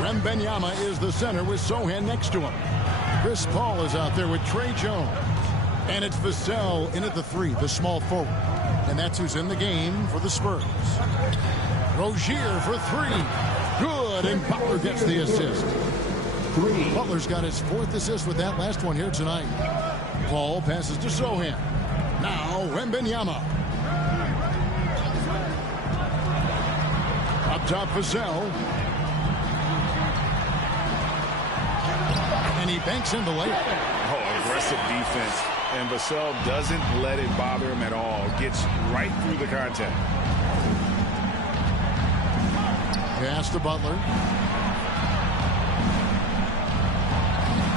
Wembanyama is the center with Sohan next to him. Chris Paul is out there with Trey Jones. And it's Vassell in at the 3, the small forward. And that's who's in the game for the Spurs. Rozier for 3. Good, and Butler gets the assist. Butler's got his 4th assist with that last one here tonight. Paul passes to Sohan. Now Wembanyama. Up top Vassell. And he banks in the layup. Oh, aggressive defense. And Vassell doesn't let it bother him at all. Gets right through the contact. Pass to Butler.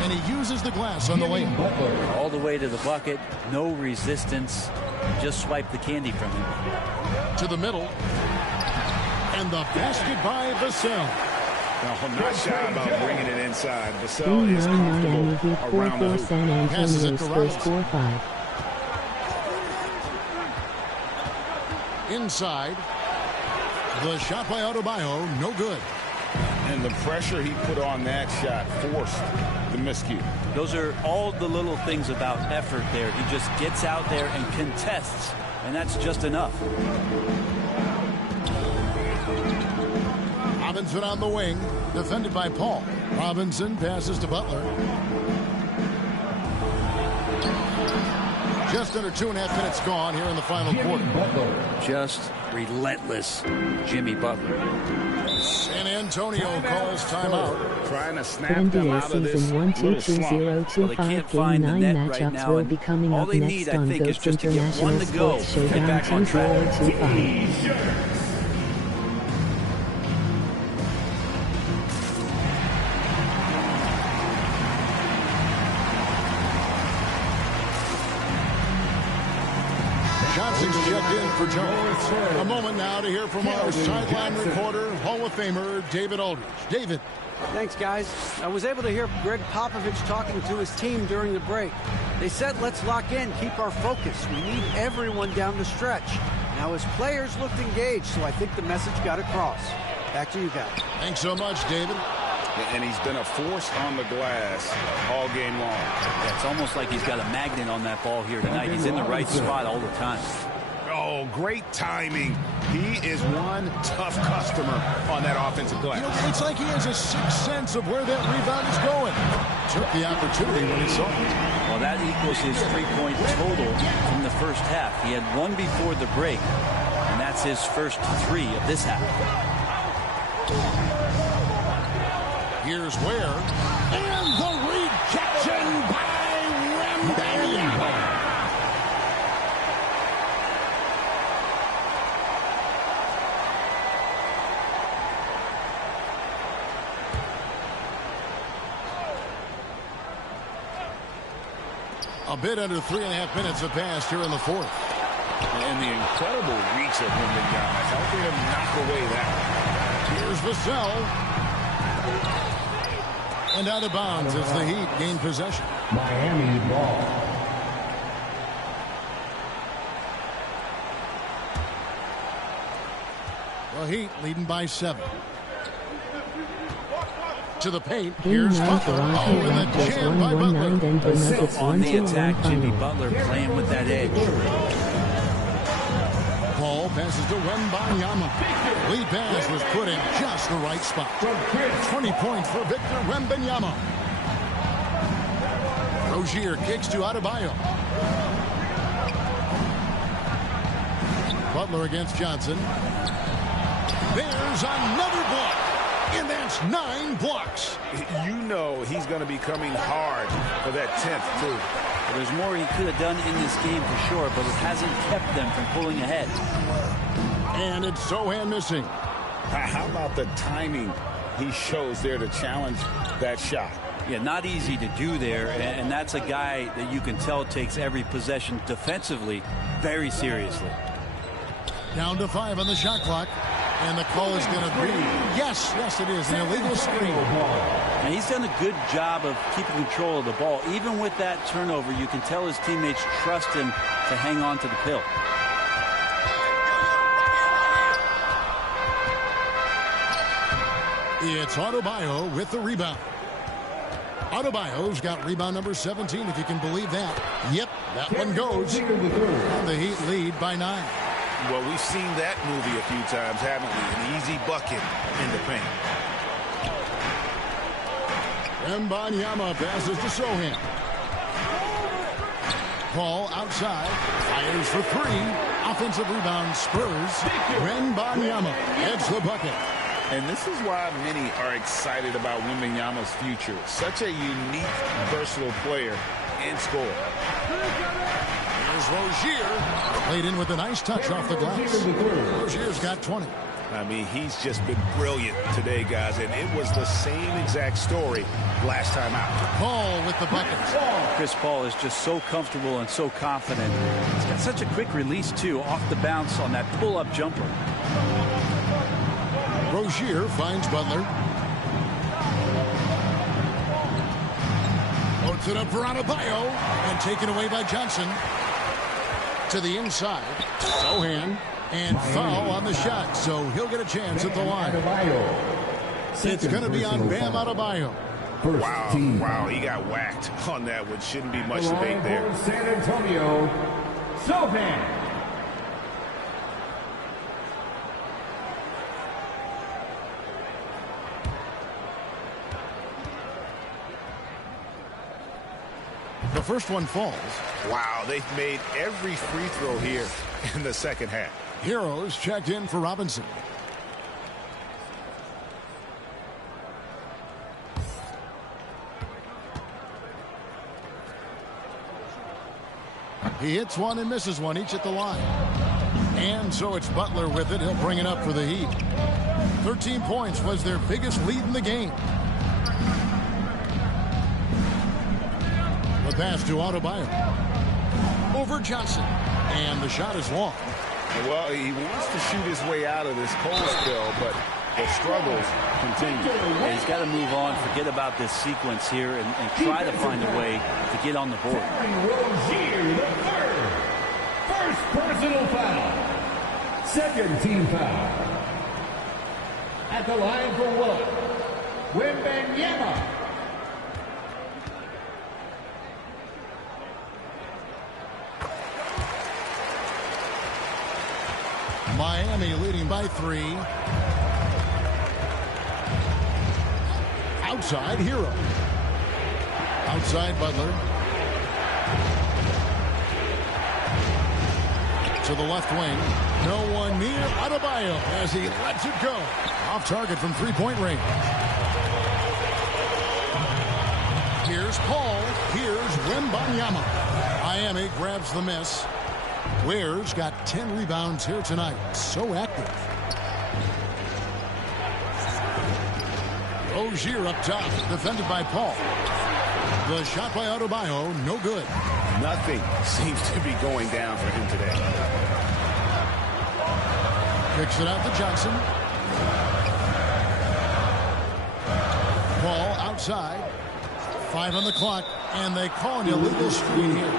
And he uses the glass on the layup. All the way to the bucket. No resistance. Just swipe the candy from him. To the middle. And the basket by Vassell. No, not shy about bringing it inside. Vassell is comfortable around the hoop. San Antonio Spurs 4-5. Inside. The shot by Adebayo, no good. And the pressure he put on that shot forced the miscue. Those are all the little things about effort there. He just gets out there and contests, and that's just enough. Robinson on the wing, defended by Paul. Robinson passes to Butler. Just under 2.5 minutes gone here in the final quarter. Just relentless Jimmy Butler. San Antonio calls timeout. Trying to snap them out of this little slump. Well, they can't find the net right now. Will be coming up next on Ghost International Sports Showdown 2025. Johnson's checked in for Jones. A moment now to hear from our sideline reporter, Hall of Famer David Aldridge. David. Thanks, guys. I was able to hear Greg Popovich talking to his team during the break. They said, let's lock in, keep our focus. We need everyone down the stretch. Now, his players looked engaged, so I think the message got across. Back to you guys. Thanks so much, David. And he's been a force on the glass all game long. Yeah, it's almost like he's got a magnet on that ball here tonight. He's in the right spot all the time. Oh, great timing. He is one tough customer on that offensive glass. You know, it's like he has a sixth sense of where that rebound is going. Took the opportunity when he saw it. Well, that equals his 3-point total from the first half. He had one before the break, and that's his first 3 of this half. Here's where. And the rejection by Wembanyama. A bit under 3.5 minutes have passed here in the fourth. And the incredible reach of Wembanyama helping him knock away that. Here's Vassell. And out of bounds as the Heat gain possession. Miami ball. The Heat leading by 7. To the paint. Here's Butler. Oh, and the jam by Butler. On the attack, Jimmy Butler playing with that edge. Paul passes to Wembanyama. Lead pass was put in just the right spot. 20 points for Victor Wembanyama. Rozier kicks to Adebayo. Butler against Johnson. There's another block. And that's 9 blocks. You know he's going to be coming hard for that 10th, too. Well, there's more he could have done in this game for sure, but it hasn't kept them from pulling ahead. And it's Sohan missing. How about the timing he shows there to challenge that shot? Yeah, not easy to do there, and that's a guy that you can tell takes every possession defensively very seriously. Down to 5 on the shot clock. And the call is going to be, yes, it is, an illegal screen. And he's done a good job of keeping control of the ball. Even with that turnover, you can tell his teammates trust him to hang on to the pill. It's Adebayo with the rebound. Adebayo's got rebound number 17, if you can believe that. Yep, that one goes. And the Heat lead by 9. Well, we've seen that movie a few times, haven't we? An easy bucket in the paint. Wembanyama passes to Sohan. Paul outside, fires for 3. Offensive rebound, Spurs. Wembanyama heads the bucket. And this is why many are excited about Wembanyama's future. Such a unique, versatile player and scorer. Here's Rozier. Played in with a nice touch off the glass. Rozier's got 20. I mean, he's just been brilliant today, guys. And it was the same exact story last time out. Paul with the bucket. Chris Paul is just so comfortable and so confident. He's got such a quick release, too, off the bounce on that pull-up jumper. Rozier finds Butler. Puts it up for Adebayo and taken away by Johnson. To the inside. Sohan and foul on the shot, so he'll get a chance at the line. It's going to be on Bam Adebayo. Wow, he got whacked on that one. Shouldn't be much debate there. San Antonio, Sohan. The first one falls. Wow, they've made every free throw here in the second half. Heroes checked in for Robinson. He hits one and misses one, each at the line. And so it's Butler with it. He'll bring it up for the Heat. 13 points was their biggest lead in the game. The pass to Adebayo. Over Johnson. And the shot is long. Well, he wants to shoot his way out of this cold spell, but the struggles continue. And he's got to move on, forget about this sequence here, and try to find a way to get on the board. Rozier, the third. First personal foul. Second team foul. At the line for one, Wembanyama. Miami leading by 3. Outside, Hero. Outside, Butler. To the left wing. No one near Adebayo as he lets it go. Off target from three-point range. Here's Paul. Here's Wembanyama. Miami grabs the miss. Ware's got 10 rebounds here tonight. So active. Rozier up top, defended by Paul. The shot by Adebayo, no good. Nothing seems to be going down for him today. Kicks it out to Johnson. Paul outside. 5 on the clock, and they call an illegal screen here.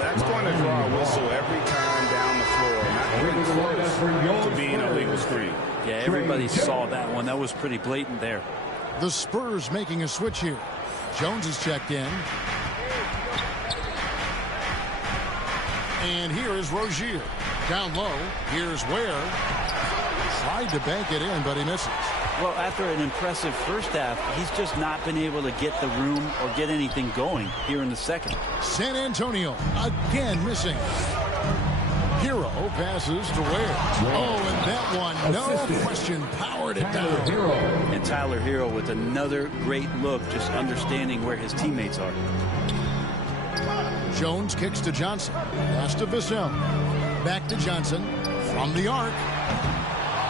That's going to draw a whistle every time down the floor. Not even close to being a legal screen. Yeah, everybody saw that one. That was pretty blatant there. The Spurs making a switch here. Jones is checked in. And here is Rozier. Down low. Here's Ware. Tried to bank it in, but he misses. Well, after an impressive first half, he's just not been able to get the room or get anything going here in the second. San Antonio again missing. Hero passes to Ware. Oh, and that one, no question, powered it down. And Tyler Hero with another great look, just understanding where his teammates are. Jones kicks to Johnson. Pass to Vassell. Back to Johnson from the arc.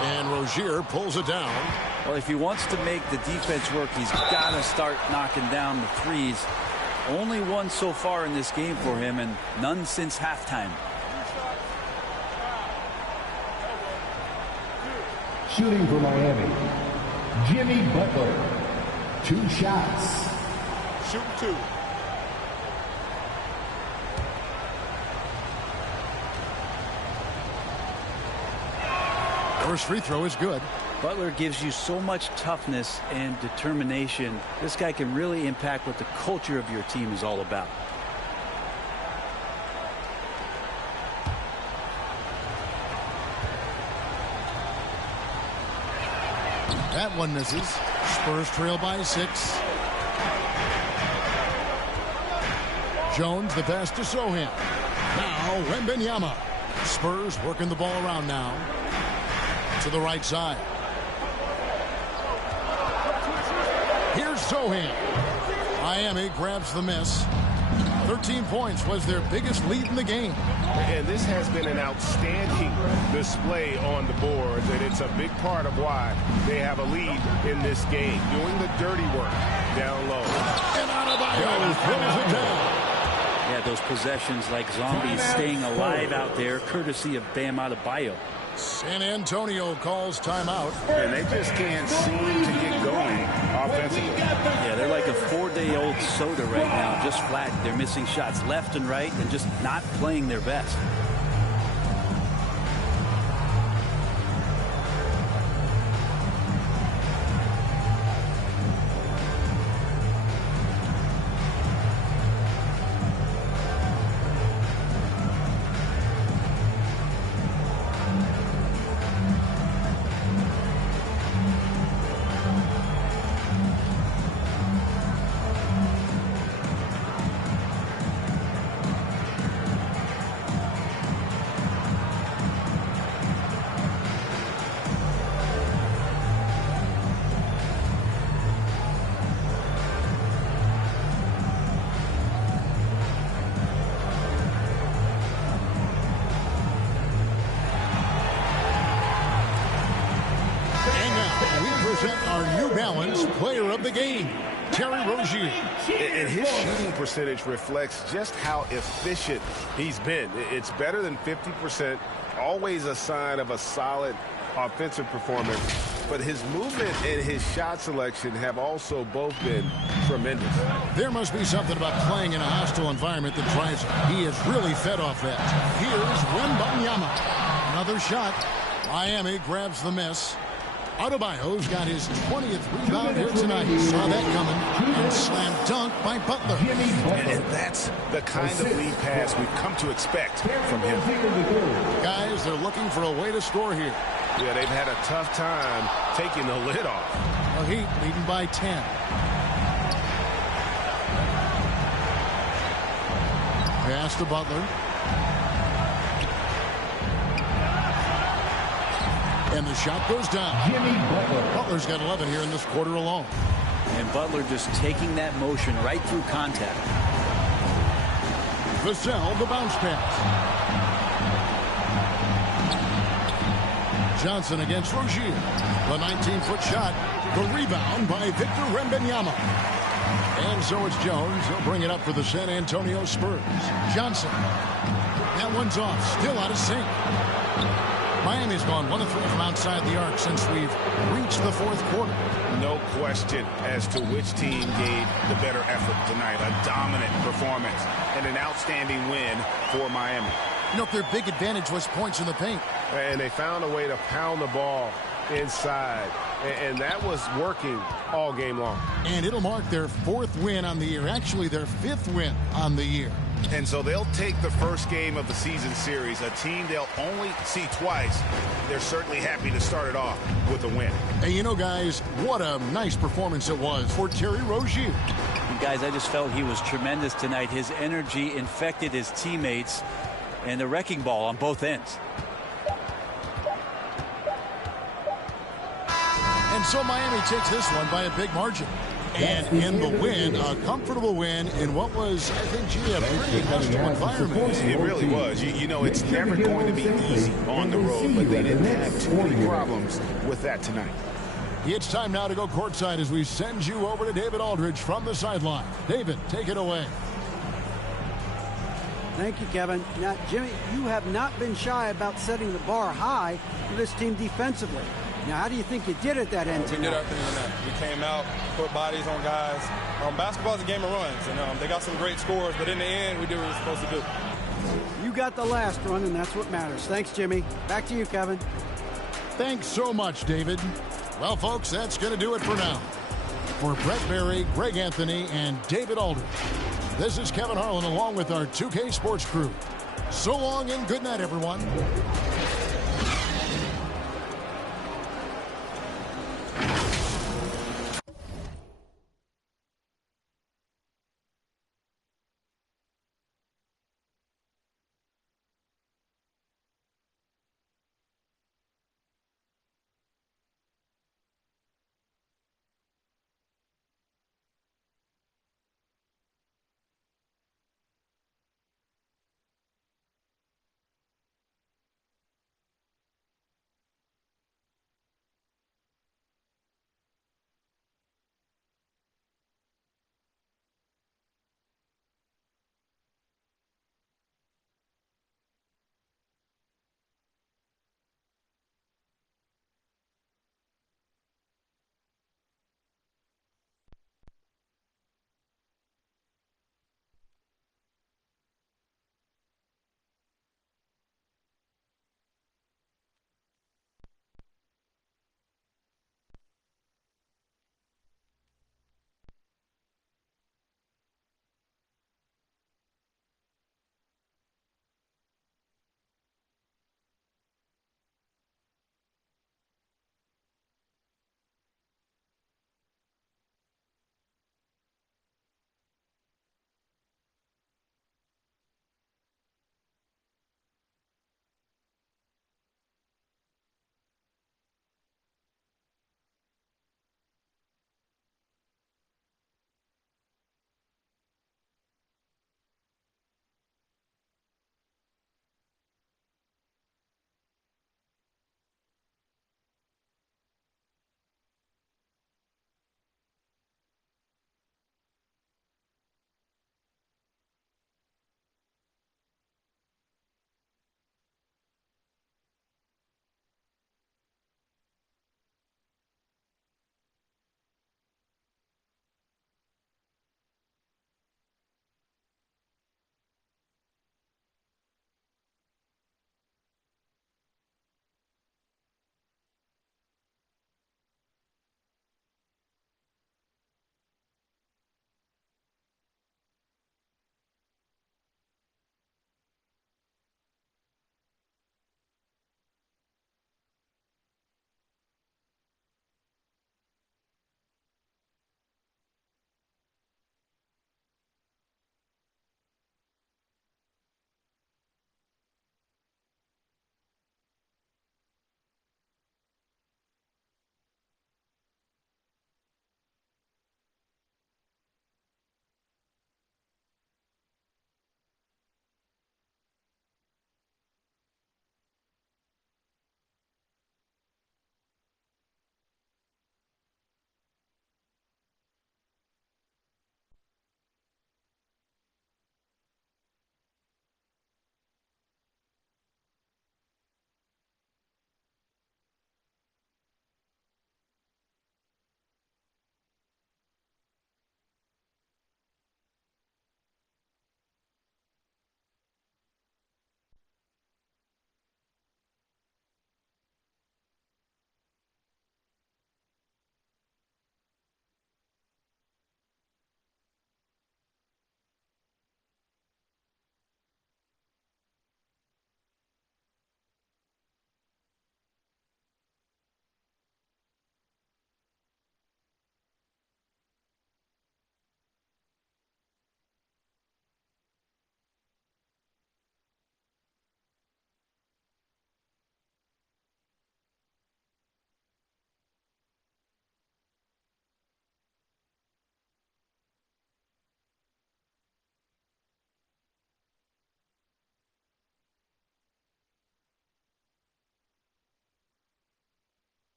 And Rozier pulls it down. Well, if he wants to make the defense work, he's got to start knocking down the threes. Only one so far in this game for him, and none since halftime. Shooting for Miami, Jimmy Butler. 2 shots. Shoot 2. First free throw is good. Butler gives you so much toughness and determination. This guy can really impact what the culture of your team is all about. That one misses. Spurs trail by 6. Jones, the pass to Sohan. Now Wembanyama. Spurs working the ball around now. To the right side. Here's Sohan. Miami grabs the miss. 13 points was their biggest lead in the game. And this has been an outstanding display on the boards, and it's a big part of why they have a lead in this game, doing the dirty work down low. And Adebayo throws it down. Yeah, those possessions like zombies staying alive out there, courtesy of Bam Adebayo. San Antonio calls timeout. And they just can't seem to get going offensively. Yeah, they're like a 4-day-old soda right now, just flat. They're missing shots left and right and just not playing their best. Player of the game, Terry Rozier. And his shooting percentage reflects just how efficient he's been. It's better than 50%, always a sign of a solid offensive performance. But his movement and his shot selection have also both been tremendous. There must be something about playing in a hostile environment that drives him. He is really fed off that. Here's Wembanyama. Another shot. Miami grabs the miss. Adebayo's got his 20th rebound here tonight. Saw that coming and slam dunk by Butler. And that's the kind of lead pass we've come to expect from him. Guys, they're looking for a way to score here. Yeah, they've had a tough time taking the lid off. The Heat leading by 10. Pass to Butler. And the shot goes down. Jimmy Butler. Butler's got 11 here in this quarter alone. And Butler just taking that motion right through contact. Vassell, the bounce pass. Johnson against Rozier. The 19-foot shot. The rebound by Victor Wembanyama. And so it's Jones. He'll bring it up for the San Antonio Spurs. Johnson. That one's off. Still out of sync. Miami's gone 1 of 3 from outside the arc since we've reached the fourth quarter. No question as to which team gave the better effort tonight. A dominant performance and an outstanding win for Miami. You know, their big advantage was points in the paint. And they found a way to pound the ball inside. And that was working all game long. And it'll mark their 4th win on the year. Actually, their 5th win on the year. And so they'll take the first game of the season series, a team they'll only see twice. They're certainly happy to start it off with a win. And you know, guys, what a nice performance it was for Terry Rozier. Guys, I just felt he was tremendous tonight. His energy infected his teammates, and the wrecking ball on both ends. And so Miami takes this one by a big margin. And in the win, a comfortable win in what was, I think, a pretty hostile environment. It really was. You know, it's never going to be easy on the road, but they didn't have too many problems with that tonight. It's time now to go courtside as we send you over to David Aldridge from the sideline. David, take it away. Thank you, Kevin. Now, Jimmy, you have not been shy about setting the bar high for this team defensively. Now, how do you think you did at that end We tonight? did our thing on that. We came out, put bodies on guys. Basketball is a game of runs, and they got some great scores, but in the end, we did what we were supposed to do. You got the last run, and that's what matters. Thanks, Jimmy. Back to you, Kevin. Thanks so much, David. Well, folks, that's going to do it for now. For Brett Berry, Greg Anthony, and David Aldridge, this is Kevin Harlan along with our 2K Sports crew. So long and good night, everyone.